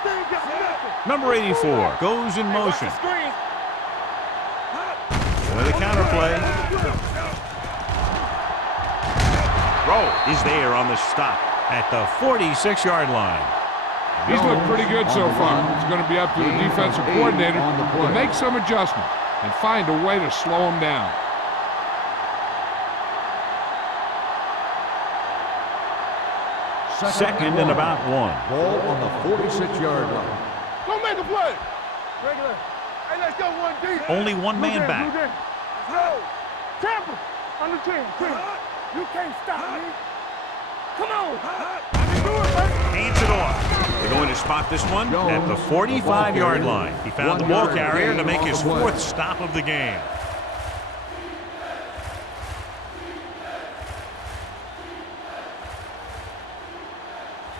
They ain't got nothing. Number 84 goes in motion. Screen. With a counterplay. Rowe is there on the stop at the 46-yard line. He's looked pretty good so far. It's going to be up to the defensive coordinator to make some adjustments and find a way to slow him down. Second and about 1. Ball on the 46-yard line. Don't make a play. Regular. Hey, let's go one deep. Only one man back. Let's go. Tampa. On the 10. You can't stop me. Come on. I can do it, baby. Hands it off. They're going to spot this one at the 45-yard line. He found the ball carrier to make his 4th stop of the game.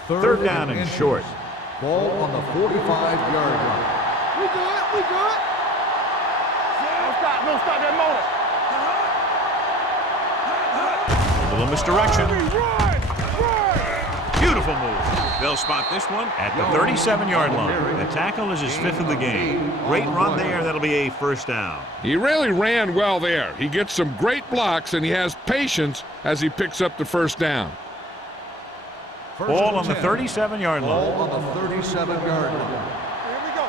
Third down and short. Ball on the 45-yard line. We good. We good. No stop that motor. A little misdirection. Run. Run. Beautiful move. They'll spot this one at the 37-yard line. The tackle is his 5th of the game. Great run there. That'll be a first down. He really ran well there. He gets some great blocks, and he has patience as he picks up the first down. Ball on the 37-yard Ball line. on the 37-yard line. Here we go.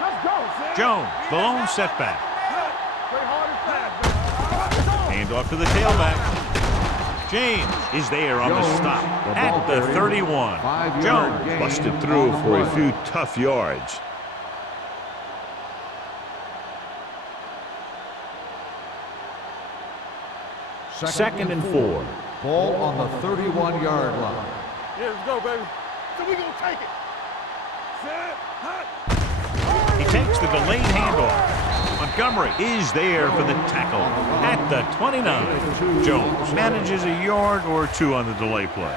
Let's go. Jones, the lone setback. Play hard and fast. Hand off to the tailback. James is there on the stop at the 31. Jones busted through for a few tough yards. Second and 4. Ball on the 31-yard line. Yeah, let's go, baby. So we gonna take it. Set. Hot. He takes the delayed handoff. Montgomery is there for the tackle at the 29. Jones manages a yard or 2 on the delay play.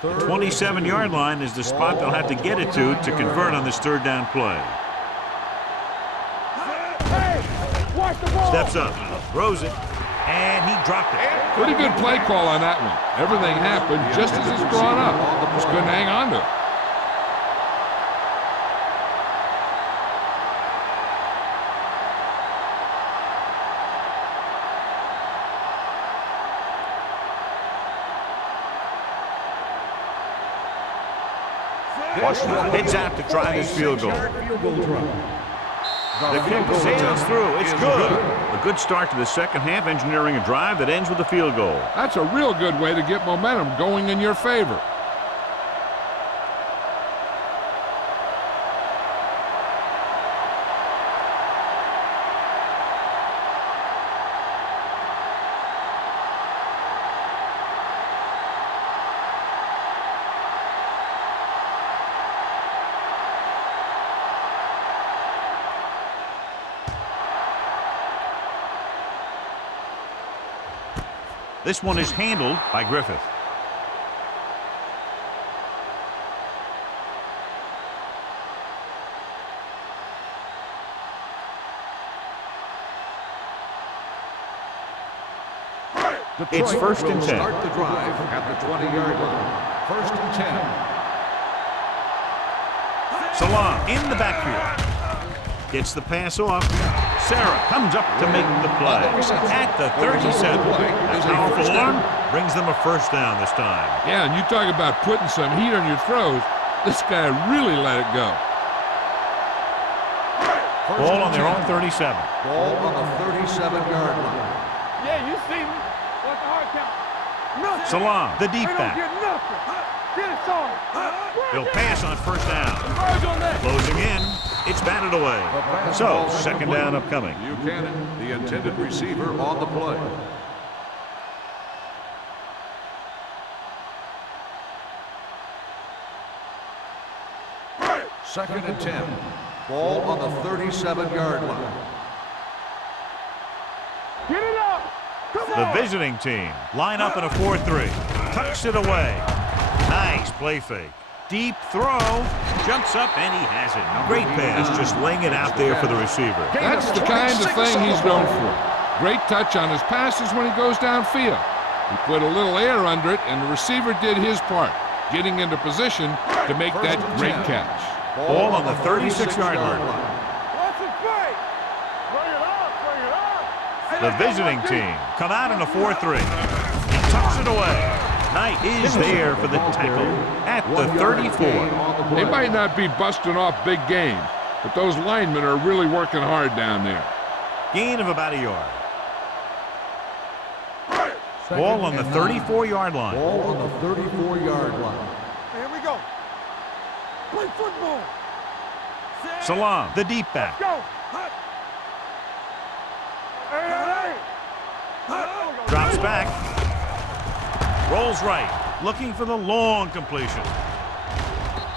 The 27-yard line is the spot they'll have to get it to convert on this third down play. Watch the ball. Steps up, throws it, and he dropped it. Pretty good play call on that one. Everything happened just as it's drawn up. Just couldn't hang on to it. Washington heads out to try this field goal. The kick sails through. It's good. A good start to the second half, engineering a drive that ends with a field goal. That's a real good way to get momentum going in your favor. This one is handled by Griffith. It's first and 10. Start the drive at the 20-yard line. First and 10. Salam in the backfield. Gets the pass off. Sarah comes up to make the play at the 37. A powerful arm brings them a first down this time. Yeah, and you talk about putting some heat on your throws. This guy really let it go. Ball on their own 37. Ball on the 37-yard line. Yeah, you see me. What's the hard count? Nothing. Salam, the They deep don't back. get nothing. Get it, son. He'll pass on first down. Charge on that. Closing in. It's batted away. So, second down upcoming. Buchanan, the intended receiver, on the play. Second and 10. Ball on the 37-yard line. Get it up. Come The on. visiting team line up in a 4-3. Tucks it away. Nice play fake. Deep throw. Jumps up and he has it. Great pass, just laying it out there for the receiver. That's the kind of thing he's known for. Great touch on his passes when he goes downfield. He put a little air under it, and the receiver did his part, getting into position to make that great catch. Ball on the 36-yard line. What's the play? Bring it up. Bring it up. The visiting team come out in a 4-3. He tucks it away. Knight is there for the tackle at the 34. They might not be busting off big games, but those linemen are really working hard down there. Gain of about a yard. Ball on the 34-yard line. Ball on the 34-yard line. Here we go. Play football. Salam, the deep back. Go. Hey. Drops back. Rolls right. Looking for the long completion.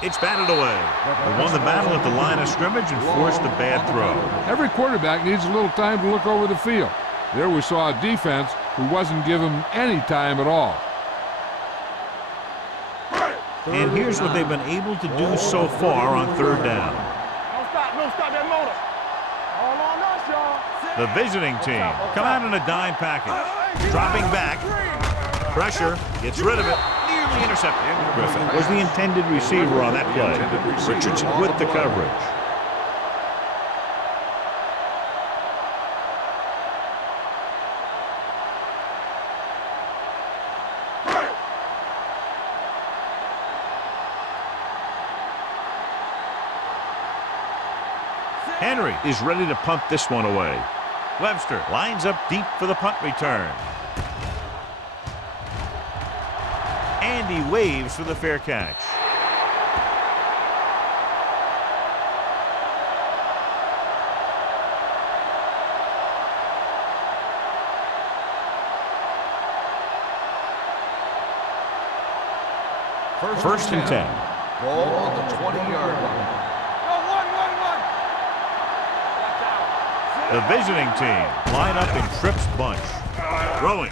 It's batted away. They won the battle at the line of scrimmage and forced the bad throw. Every quarterback needs a little time to look over the field. There we saw a defense who wasn't given any time at all. And here's what they've been able to do so far on third down. Don't stop that motor. All on us, y'all. The visiting team come out in a dime package. Dropping back. Pressure. Gets rid of it. Nearly intercepted. Griffin was the intended receiver on that play. Richardson with the coverage. Henry is ready to punt this one away. Webster lines up deep for the punt return. And he waves for the fair catch. First and 10. Ball on the 20-yard line. The visiting team line up in Tripp's bunch. Throwing.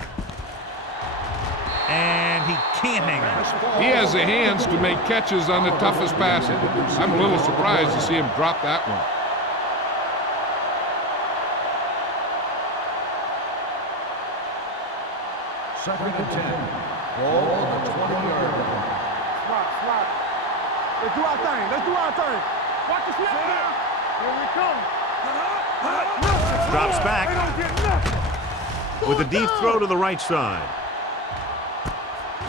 And he can't hang on. He has the hands to make catches on the toughest passes. I'm a little surprised to see him drop that one. Second and 10. Ball on the 20-yard line. Slide. Let's do our thing. Watch the snap now. Here we come. Drops back. They don't get nothing. With a deep throw to the right side.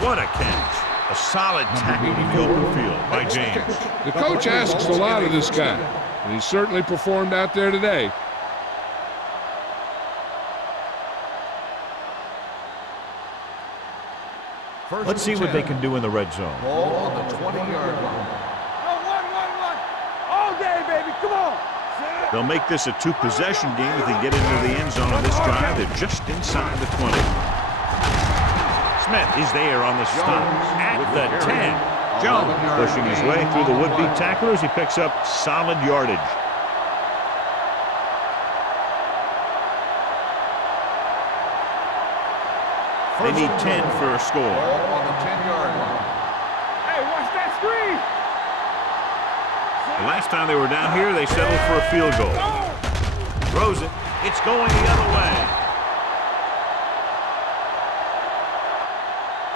What a catch. A solid tackle in the open field by James. The coach asks a lot of this guy, and he certainly performed out there today. Let's see what they can do in the red zone. Ball on the 20-yard line. Go, one. All day, baby. Come on. They'll make this a two-possession game if they get into the end zone on this drive. They're just inside the 20. Smith is there on the stop at the 10. Jones pushing his way through the would-be tacklers. He picks up solid yardage. They need 10 for a score. Ball on the 10-yard line. Hey, watch that screen. The last time they were down here, they settled for a field goal. Throws it. It's going the other way.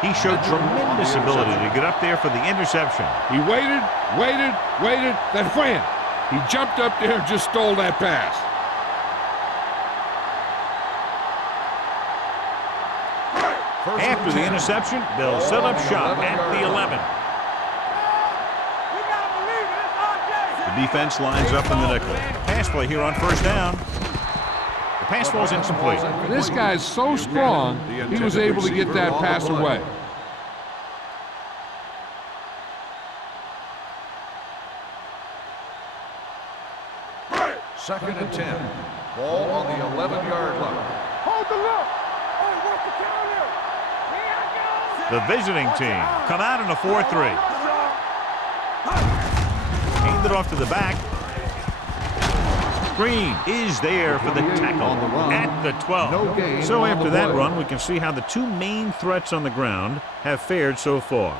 He showed tremendous ability to get up there for the interception. He waited, then wham! He jumped up there and just stole that pass. After the interception, they'll set up shop at the 11. The defense lines up in the nickel. Pass play here on first down. The pass ball's incomplete. This guy's so strong, he was able to get that pass away. Second and 10. Ball on the 11-yard line. Hold the look. Oh, work the counter. Here I go. The visiting team come out in a 4-3. Gain Hand it off to the back. Green is there for the tackle at the 12. So after that run, we can see how the two main threats on the ground have fared so far.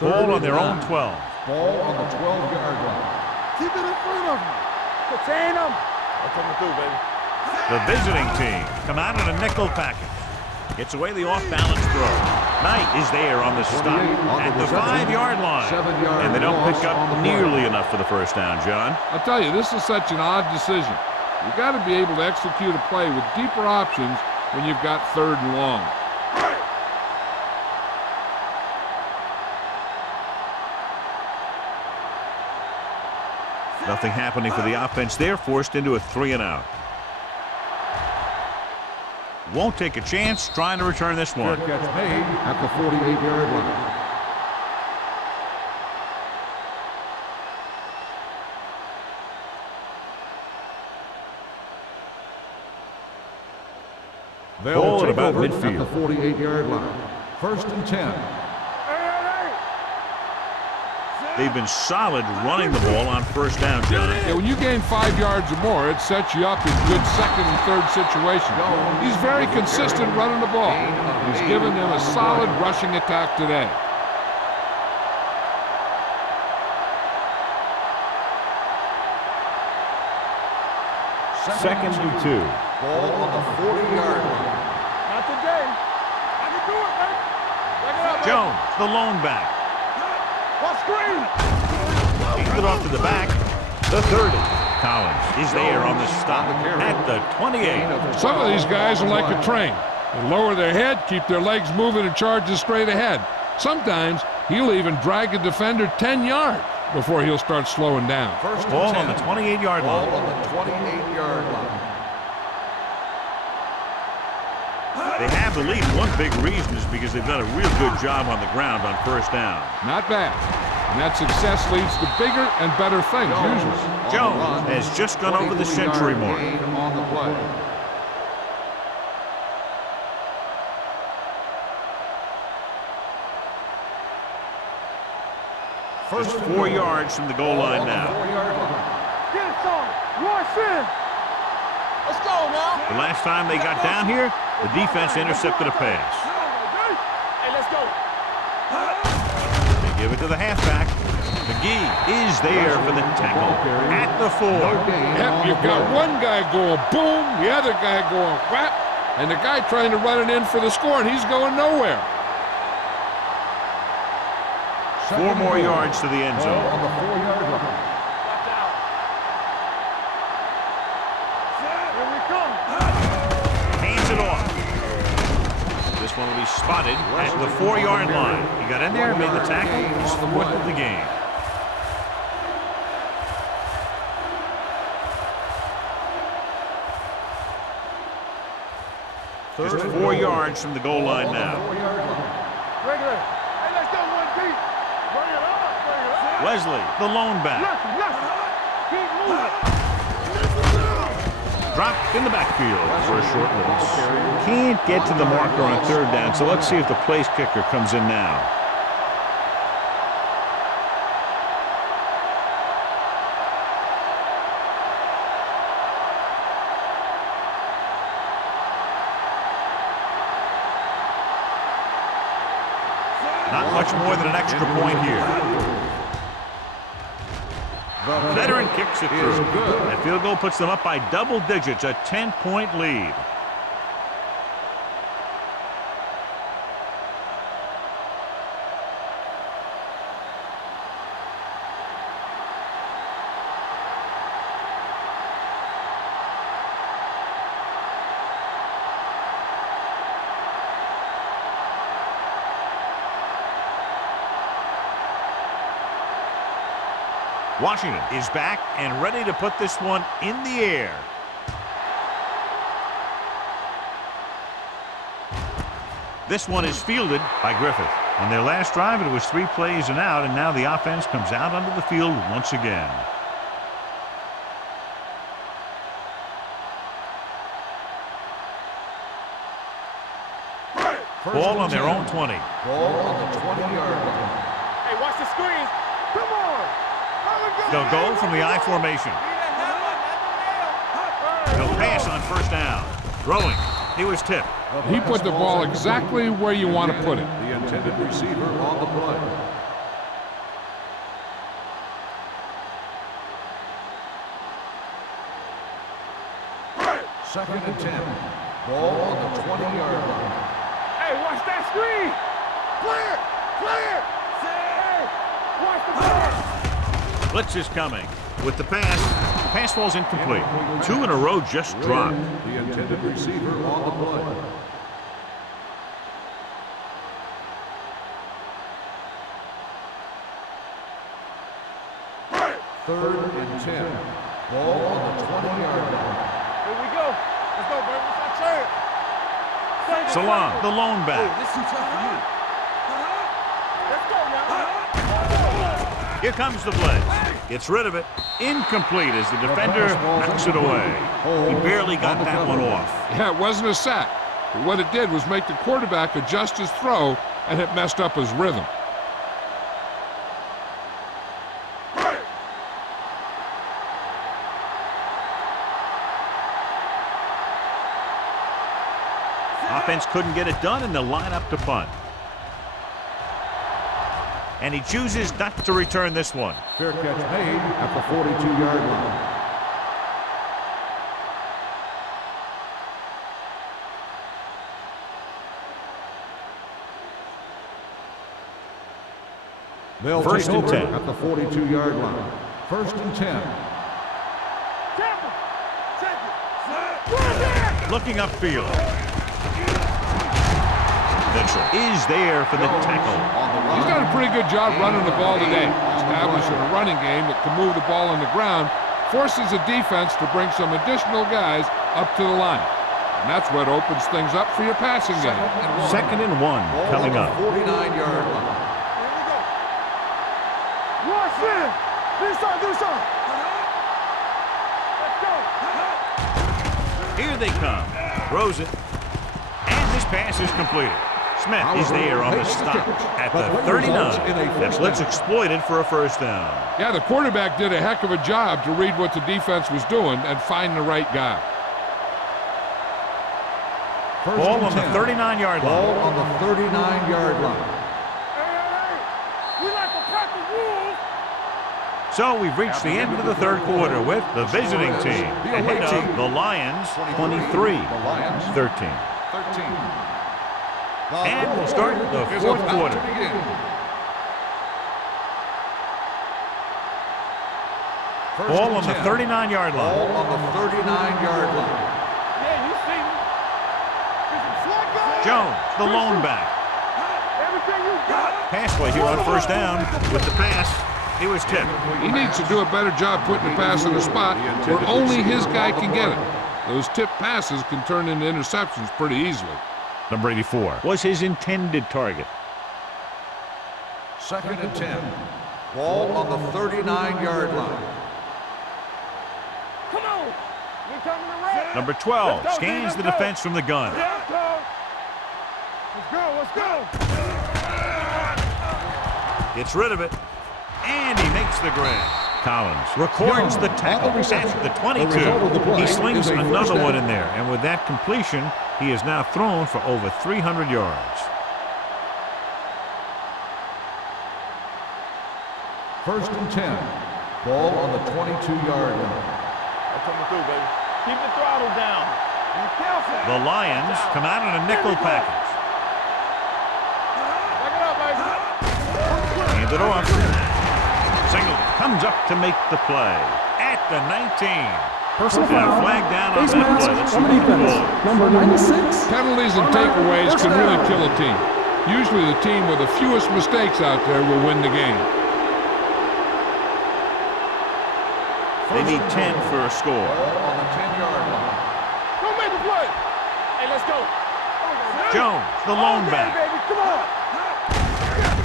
Ball on their own 12. Ball on the 12-yard line. Keep it in front of him. Contain him. That's coming through, baby. The visiting team come out in a nickel package. Gets away the off-balance throw. Knight is there on the stop at the 5-yard line. And they don't pick up nearly enough for the first down, John. I'll tell you, this is such an odd decision. You've got to be able to execute a play with deeper options when you've got 3rd and long. Nothing happening for the offense. They're forced into a 3-and-out. Won't take a chance trying to return this one. Fair catch made at the 48-yard line. Ball at about At midfield. the 48-yard line. 1st and 10. They've been solid running the ball on first down, John. Yeah, when you gain 5 yards or more, it sets you up in good 2nd and 3rd situations. He's very consistent running the ball. He's given them a solid rushing attack today. Second and 2. Ball on the 40-yard line. Not today. I can do it, baby. Take it up, baby. Jones, the lone back. What screen? Hands it off to the back. The 30. Collins is there on the stop at the 28. Some of these guys are like a train. They lower their head, keep their legs moving, and charge straight ahead. Sometimes he'll even drag a defender 10 yards before he'll start slowing down. First Ball and on the 10. 28-yard Ball line. on the 28-yard line. They have the lead. One big reason is because they've done a real good job on the ground on first down. Not bad. And that success leads to bigger and better things, usually. Jones has just gone over the century mark. Gain on the play. Just 4 yards from the goal line now. 4-yard line. Get it, son. Rush in. Let's go now. The last time they got down here, the defense intercepted a pass. Hey, let's go. They give it to the halfback. McGee is there for the tackle at the 4. Yep, you've got one guy going boom, the other guy going whap, and the guy trying to run it in for the score, and he's going nowhere. 4 more yards to the end Ball zone. on the 4-yard line. Watch out. Here we come. Hands it off. This one will be spotted at the 4-yard line. He got in there and made the tackle. He's 4th of the game. Just 4 yards from the goal line now. 4-yard line. Regular. Hey, let's go one deep. Bring it up. Bring it up. Leslie, the lone back. Listen. Keep moving. Dropped in the backfield for a short release. Can't get to the marker on 3rd down, so let's see if the place kicker comes in now. Not much more than an extra point here. The Veteran kicks it through. good. That field goal puts them up by double digits, a 10-point lead. Washington is back and ready to put this one in the air. This one is fielded by Griffith. On their last drive, it was 3 plays and out, and now the offense comes out onto the field once again. Ball on their own 20. Ball on the 20-yard line. Hey, watch the screen. Come on. They'll go from the I formation. They'll pass on first down. Throwing. He was tipped. He put the ball exactly where you want to put it. The intended receiver on the play. Second and 10. Ball on the 20-yard line. Hey, watch that screen. Clear. Clear. Hey, watch the ball. Blitz is coming. With the pass falls incomplete. 2 in a row just dropped. The intended receiver on the play. Third and 10. Ball on the 20-yard line. Here we go. Let's go, baby. It's our chance. Salam, the lone back. This is tough for you. Let's go now. Here comes the blitz. Gets rid of it. Incomplete as the defender knocks it away. He barely got that one off. Yeah, it wasn't a sack. But what it did was make the quarterback adjust his throw, and it messed up his rhythm. Offense couldn't get it done, and they'll line up to punt. And he chooses not to return this one. Fair catch made at the 42-yard line. They'll First take and over 10. at the 42-yard line. First and 10. Looking upfield. Mitchell is there for the tackle. He's done a pretty good job running the ball today, establishing a running game that can move the ball on the ground, forces the defense to bring some additional guys up to the line. And that's what opens things up for your passing game. Second and 1 coming up. 49-yard line. Watch it. This side, this side. Let's go. Here they come. Throws it. And this pass is completed. Smith is there on the stop at the 39. That blitz exploited for a first down. Yeah, the quarterback did a heck of a job to read what the defense was doing and find the right guy. Ball on the 39-yard Ball line. on the 39-yard line. We like to pack the rules. So we've reached the end of the third quarter with the visiting team ahead of the Lions 23, The Lions 13. 13. And we'll start the fourth quarter. Ball on the 39-yard Ball line. on the 39-yard line. Yeah, you see me. Jones, the lone back. Everything you got. Pass play here on first down. With the pass, he was tipped. He needs to do a better job putting the pass in the spot where only his guy can get it. Those tip passes can turn into interceptions pretty easily. Number 84 was his intended target. Second and 10. Ball on the 39-yard line. Come on. We coming to run. Number 12 scans the defense from the gun. Let's go. Let's go. Gets rid of it. And he makes the grab. Collins records the tackle at the 22. He slings another one in there. And with that completion, he has now thrown for over 300 yards. First and 10. Ball on the 22-yard line. I'm coming through, baby. Keep the throttle down. Be careful. The Lions come out in a nickel package. Back it up, baby. Hand it off. Single comes up to make the play at the 19. Personal And a foul. flag down on Face that mask play. Let's see on the what the defense. ball. Number 96. Penalties and takeaways First can really down. kill a team. Usually the team with the fewest mistakes out there will win the game. They need 10 for a score. Ball on the 10-yard line. Go make the play. Hey, let's go. Jones, the lone Okay, back. baby. Come on.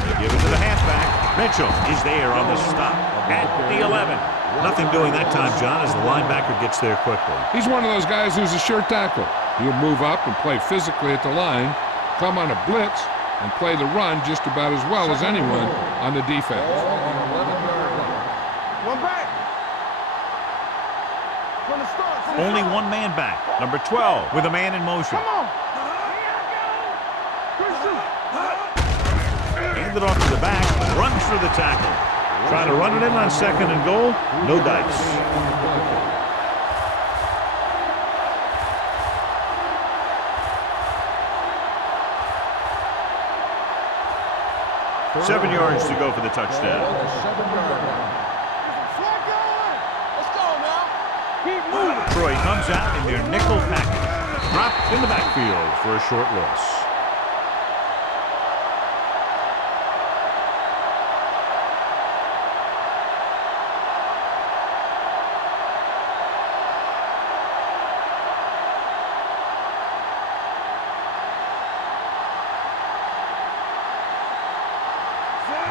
They give it to the halfback. Mitchell is there on the stop at the 11. Nothing doing that time, John, as the linebacker gets there quickly. He's one of those guys who's a sure tackle. He'll move up and play physically at the line, come on a blitz and play the run just about as well as anyone on the defense. Ball on the 11-yard line. One back. From the start. Only one man back. Number 12 with a man in motion. Come on. Handed off to the back. Runs through the tackle. Trying to run it in on 2nd and goal. No dice. 7 yards to go for the touchdown. Ball on the 7-yard line. Let's go now. Keep moving. Troy comes out in their nickel package. Dropped in the backfield for a short loss.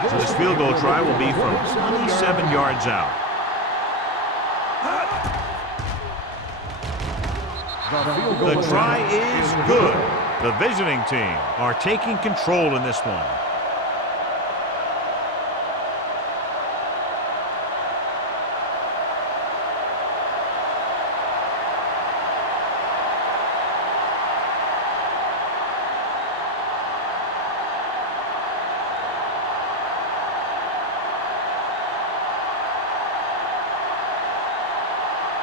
So this field goal try will be from 27 yards out. The try is good. The visiting team are taking control in this one.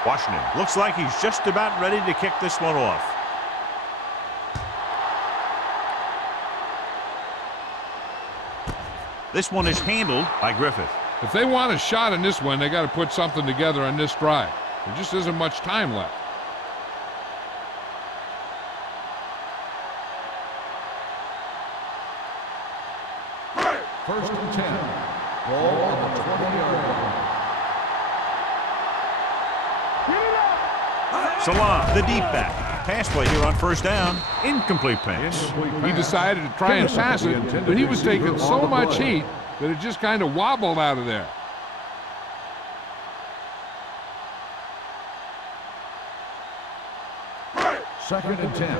Washington looks like he's just about ready to kick this one off. This one is handled by Griffith. If they want a shot in this one, they got to put something together on this drive. There just isn't much time left. First and 10. Ball on the 20-yard line. Salam, the deep back. Pass play here on first down. Incomplete pass. He decided to try and pass it, but he was taking so much heat that it just kind of wobbled out of there. Second and 10.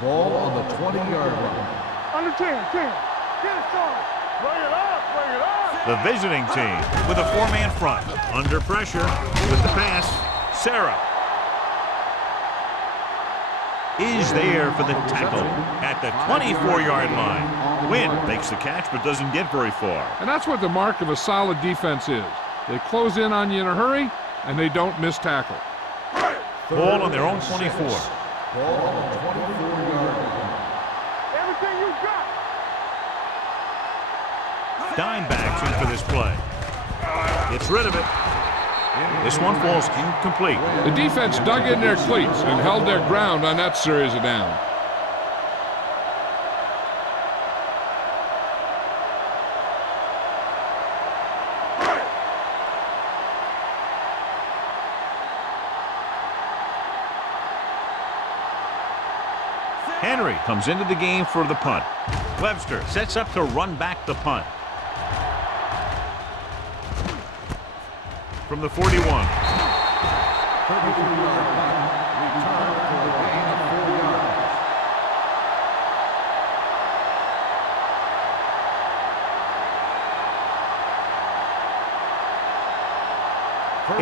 Ball on the 20-yard line. Under 10. Get it started. Bring it up. The visiting team with a 4-man front. Under pressure with the pass. Sarah is there for the tackle at the 24-yard line. Wynn makes the catch but doesn't get very far. And that's what the mark of a solid defense is. They close in on you in a hurry, and they don't miss tackle. Ball on their own 24. Ball on the 24-yard line. Everything you got. Dime backs in for this play. Gets rid of it. This one falls incomplete. The defense dug in their cleats and held their ground on that series of downs. Henry comes into the game for the punt. Webster sets up to run back the punt. From the 41. 33-yard punt. Return for a gain of 4 yards.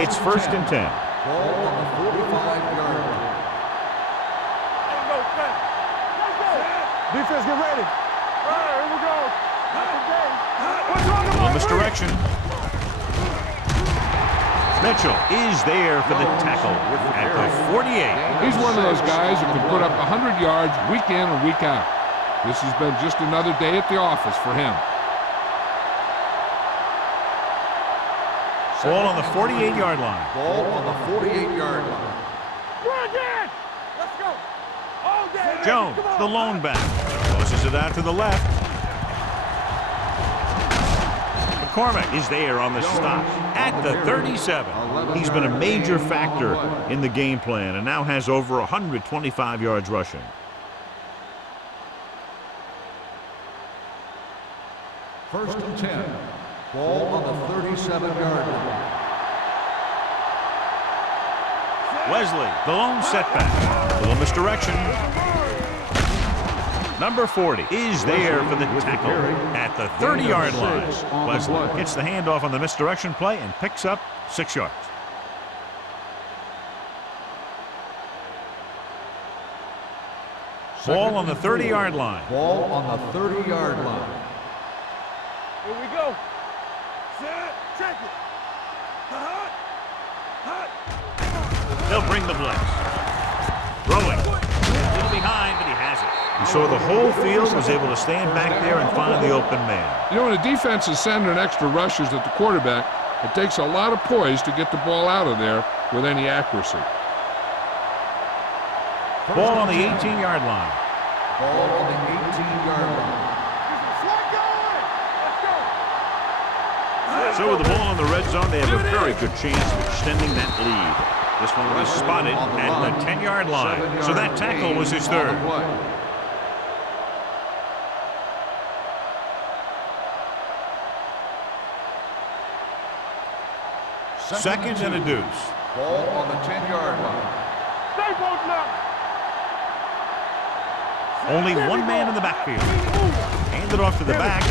It's first and 10. Ball on the 45-yard line. Ain't no thing. Let's go. Defense, get ready. All right, here we go. What's wrong with Little misdirection. Mitchell is there for the tackle at the 48. He's one of those guys who can put up 100 yards week in and week out. This has been just another day at the office for him. Ball on the 48-yard line. Ball on the 48-yard line. Run again. Let's go. All day. Jones, the lone back, tosses it out to the left. McCormick is there on the stop at the 37. He's been a major factor in the game plan and now has over 125 yards rushing. First and 10. Ball on the 37-yard line. Wesley, the lone setback. A little misdirection. Number 40 is there for the tackle at the 30-yard line. Wesley gets the handoff on the misdirection play and picks up 6 yards. Ball on the 30-yard line. Ball on the 30-yard line. Here we go. Set. Check it. They'll bring the blitz. Throwing. A little behind, but he has it. You saw the whole field was able to stand back there and find the open man. You know, when a defense is sending extra rushers at the quarterback, it takes a lot of poise to get the ball out of there with any accuracy. Ball on the 18-yard line. Ball on the 18-yard line. So with the ball in the red zone, they have a very good chance of extending that lead. This one was spotted at the 10-yard line. So that tackle was his third. Seconds and a deuce. Ball on the 10-yard line. Stay both now. Only one man in the backfield. Hand it off to the back.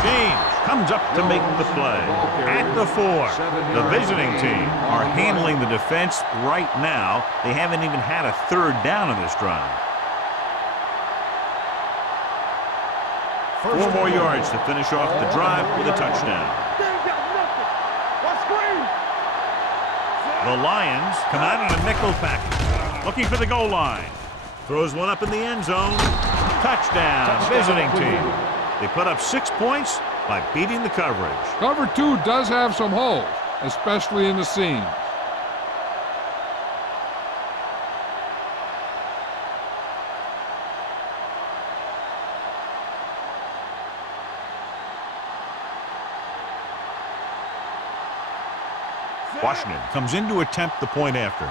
James comes up to make the play. At the 4, the visiting team are handling the defense right now. They haven't even had a third down in this drive. 4 more yards to finish off the drive with a touchdown. The Lions come out in a nickel package, looking for the goal line. Throws one up in the end zone. Touchdown, visiting team. They put up 6 points by beating the coverage. Cover 2 does have some holes, especially in the seams. Washington comes in to attempt the point after.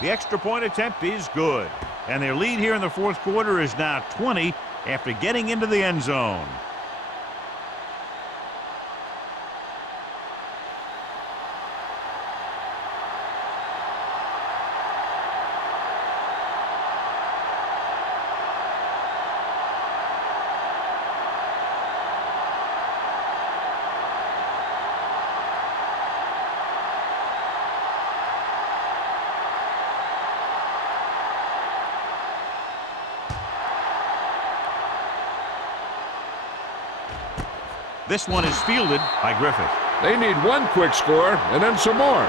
The extra point attempt is good. And their lead here in the fourth quarter is now 20 after getting into the end zone. This one is fielded by Griffith. They need one quick score and then some more.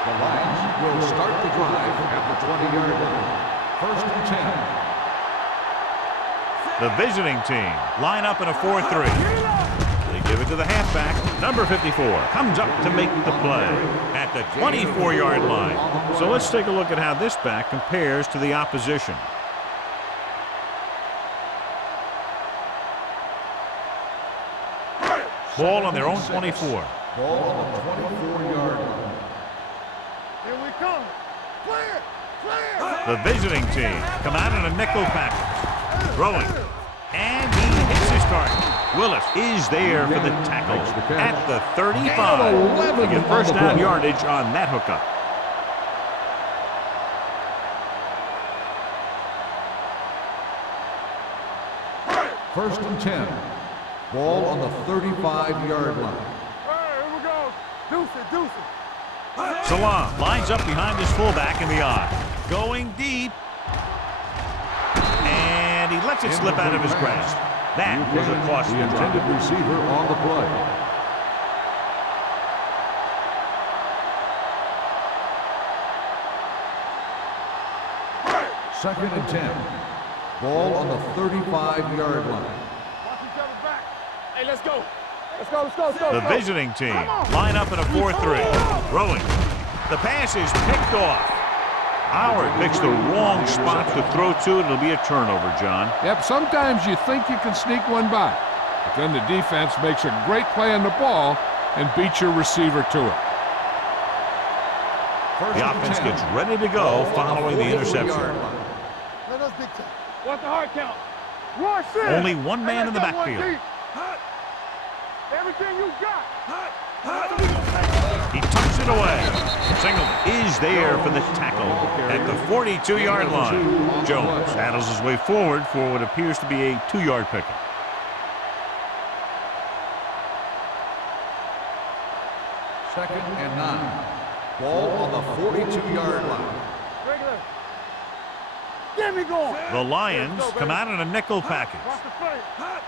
The Lions will start the drive at the 20-yard line. 1st and 10. The visiting team line up in a 4-3. They give it to the halfback. Number 54 comes up to make the play at the 24-yard line. So let's take a look at how this back compares to the opposition. Ball on their own 24. Ball on the 24-yard line. Here we come. Clear. Clear. The visiting team come out in a nickel package. Throwing. And he hits his target. Willis is there for the tackle at the 35. They get first down yardage on that hookup. First and 10. Ball on the 35-yard line. Here we go. Deuce it, deuce it. Salam lines up behind his fullback in the I. Going deep. And he lets it slip out of his grasp. That was a costly the intended drop. receiver on the play. Second and 10. Ball on the 35-yard line. Watch each other back. Hey, let's go. Let's go, let's go, let's go. The visiting team line up in a 4-3. Throwing. The pass is picked off. Howard picks the wrong spot to throw to. It'll be a turnover, John. Yep, sometimes you think you can sneak one by, but then the defense makes a great play on the ball and beats your receiver to it. The offense gets ready to go following the interception. Let us dictate. What's the hard count? Only one man in the backfield. Everything you got. He tucks it away. Singleton is there for the tackle at the 42-yard line. Jones saddles his way forward for what appears to be a 2-yard pickup. Second and 9. Ball on the 42-yard line. Regular. Get me going. The Lions come out in a nickel package. Watch the play.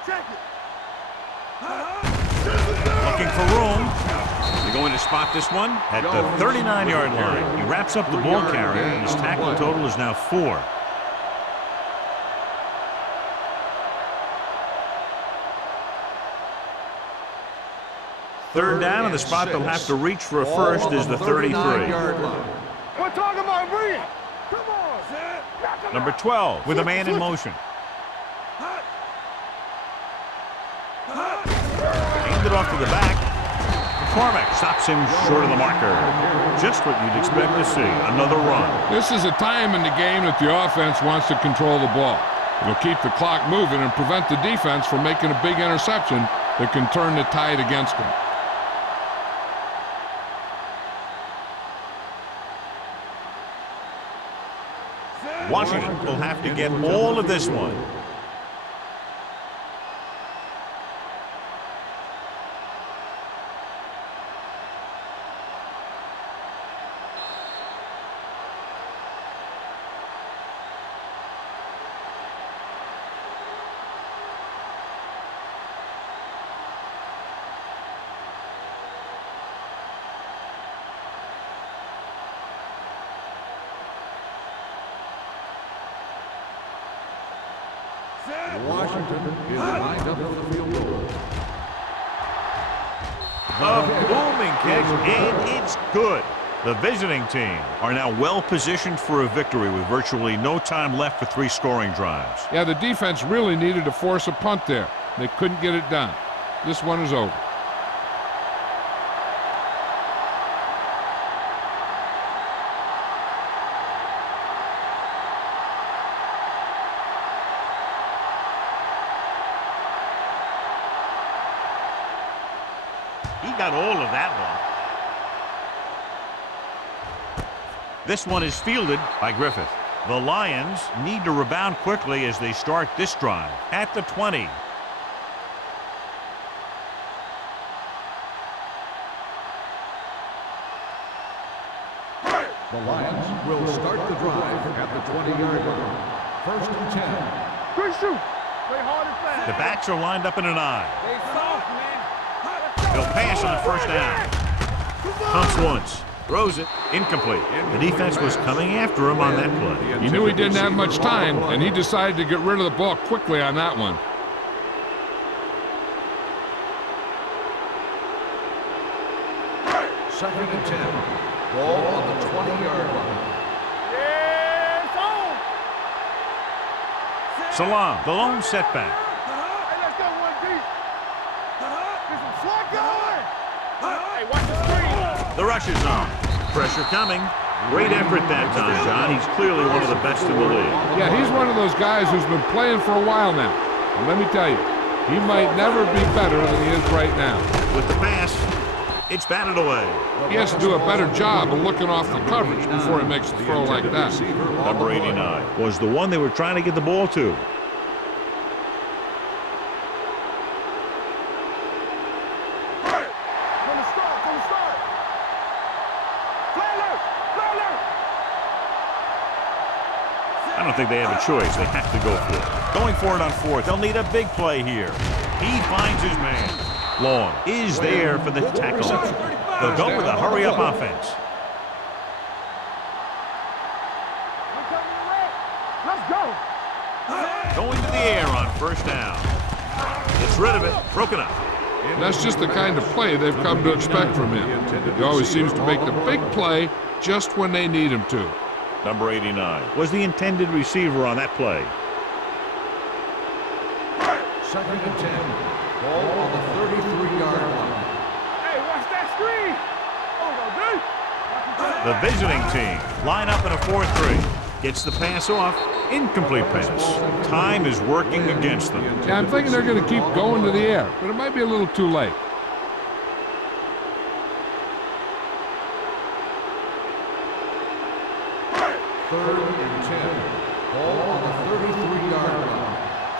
Check it. Looking for room. They're going to spot this one at the 39-yard line. He wraps up the ball carrier, and his tackle total is now 4. Third down, and the spot they'll have to reach for a first is the 33. We're talking about bringing. Come on. Number 12 with a man in motion. Aimed it off to the back. McCormick stops him short of the marker. Just what you'd expect to see. Another run. This is a time in the game that the offense wants to control the ball. It'll keep the clock moving and prevent the defense from making a big interception that can turn the tide against them. Washington will have to get all of this one. Washington is lined up for the field goal. A booming kick, and it's good. The visiting team are now well positioned for a victory with virtually no time left for 3 scoring drives. Yeah, the defense really needed to force a punt there. They couldn't get it done. This one is over. He got all of that one. This one is fielded by Griffith. The Lions need to rebound quickly as they start this drive at the 20. The Lions will start the drive at the 20-yard line. First and 10. Good shoot. Play hard and fast. The backs are lined up in an eye. Stay soft, man. He'll pass on the first down. Pumps once. Throws it. Incomplete. The defense was coming after him on that play. He knew he didn't have much time, and he decided to get rid of the ball quickly on that one. Second and 10. Ball on the 20-yard line. Yeah, it's on. Salam, the lone setback. Hey, let's go one deep. Get some slack going. Hey, watch the screen. The rush is on. Pressure coming. Great effort that time, John. He's clearly one of the best in the league. Yeah, he's one of those guys who's been playing for a while now. And let me tell you, he might never be better than he is right now. With the pass, it's batted away. He has to do a better job of looking off the coverage before he makes a throw like that. Number 89 was the one they were trying to get the ball to. From the start. Play alert. I don't think they have a choice. They have to go for it. Going for it on 4th. They'll need a big play here. He finds his man. Long is there for the tackle. They'll go with a hurry-up offense. Let's go. Going to the air on first down. Gets rid of it. Broken up. That's just the kind of play they've come to expect from him. He always seems to make the big play just when they need him to. Number 89 was the intended receiver on that play. Second and 10. Ball on the 33-yard line. Hey, watch that screen. Oh, The visiting team line up in a 4-3. Gets the pass off. Incomplete pass. Time is working against them. Yeah, I'm thinking they're going to keep going to the air, but it might be a little too late. Third and 10. Ball on the 33-yard line.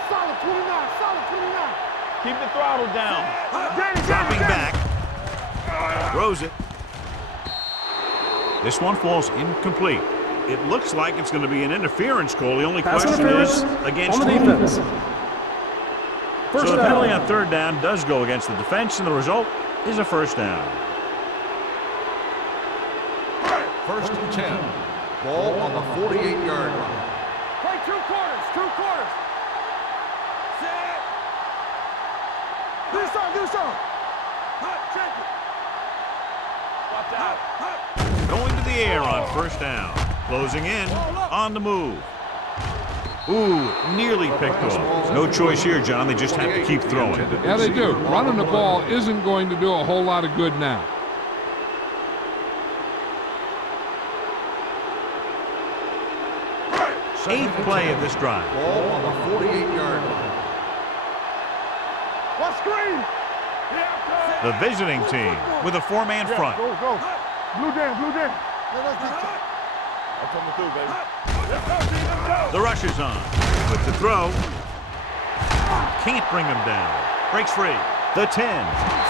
Solid 29, solid 29. Keep the throttle down. Danny, Dropping Danny. back. Throws it. This one falls incomplete. It looks like it's going to be an interference call. The only Pass question interference is against on the whom? defense. First So the down. penalty on third down does go against the defense, and the result is a first down. First and 10. Ball on the 48-yard line. Play 2 quarters, 2 quarters. Set. Do some. Check it. Watch out. Going to the air on first down. Closing in on the move. Ooh, nearly picked off. No choice here, John. They just have to keep throwing. Yeah, they do. Running the ball isn't going to do a whole lot of good now. Eighth play of this drive. Ball on the 48-yard line. One screen. The visiting team with a 4-man front. Go. Blue jam. That's coming through, baby. Let's go, team, let's go. The rush is on. With the throw. Can't bring him down. Breaks free. The 10,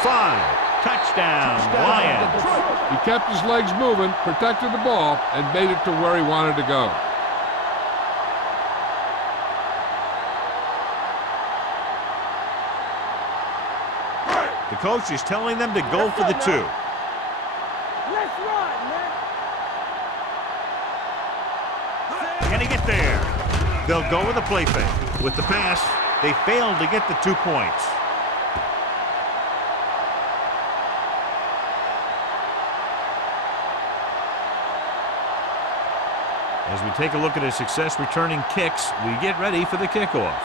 5. Touchdown, Lions. He kept his legs moving, protected the ball, and made it to where he wanted to go. The coach is telling them to go for the 2. Let's run, man. Can he get there? They'll go with a play fake. With the pass, they failed to get the 2 points. As we take a look at his success returning kicks, we get ready for the kickoff.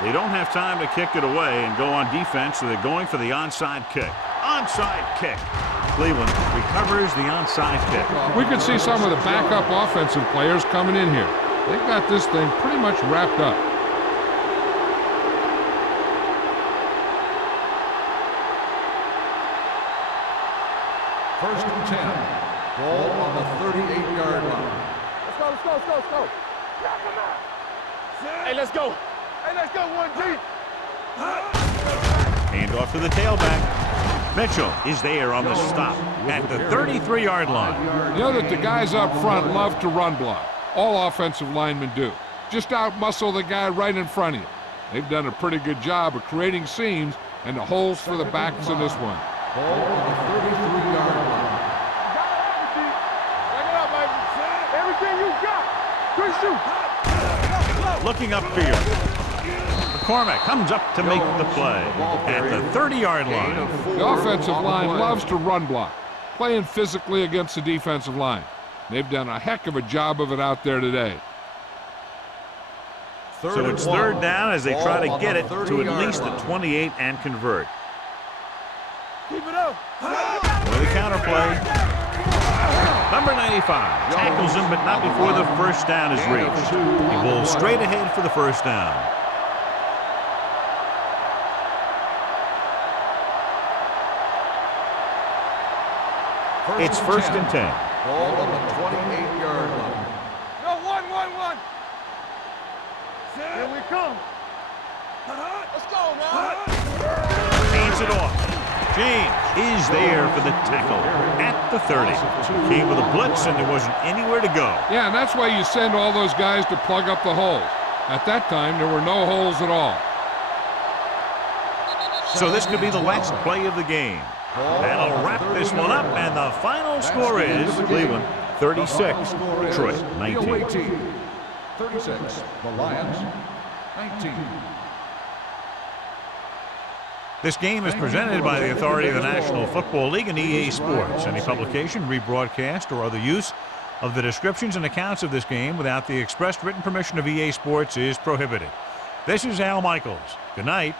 They don't have time to kick it away and go on defense, so they're going for the onside kick. Onside kick. Cleveland recovers the onside kick. We could see some of the backup offensive players coming in here. They've got this thing pretty much wrapped up. First and 10. Ball on the 38-yard line. Let's go. Knock him out. Hey, let's go. 1G. Hand off to the tailback. Mitchell is there on the stop at the 33-yard line. You know that the guys up front love to run block. All offensive linemen do. Just out-muscle the guy right in front of you. They've done a pretty good job of creating seams and the holes for the backs in this one. Ball on the 33-yard line. Back it up, baby. Everything you got. Quick shoot. Looking upfield. McCormick comes up to make the play at the 30-yard line. The offensive line loves to run block, playing physically against the defensive line. They've done a heck of a job of it out there today. So it's third down as they try to get it to at least the 28 and convert. Keep it up. For the counter play. Number 95 tackles him, but not before the first down is reached. He bowls straight ahead for the first down. It's first and 10. Ball on the 28-yard line. No, 1. Here we come. Let's go now. Hands it off. James is there for the tackle at the 30. Came with a blitz and there wasn't anywhere to go. Yeah, and that's why you send all those guys to plug up the holes. At that time, there were no holes at all. So this could be the last play of the game. That'll wrap this one up, and the final score is Cleveland 36, Detroit 19. 36, the Lions 19. This game is presented by the authority of the National Football League and EA Sports. Any publication, rebroadcast, or other use of the descriptions and accounts of this game without the expressed written permission of EA Sports is prohibited. This is Al Michaels. Good night.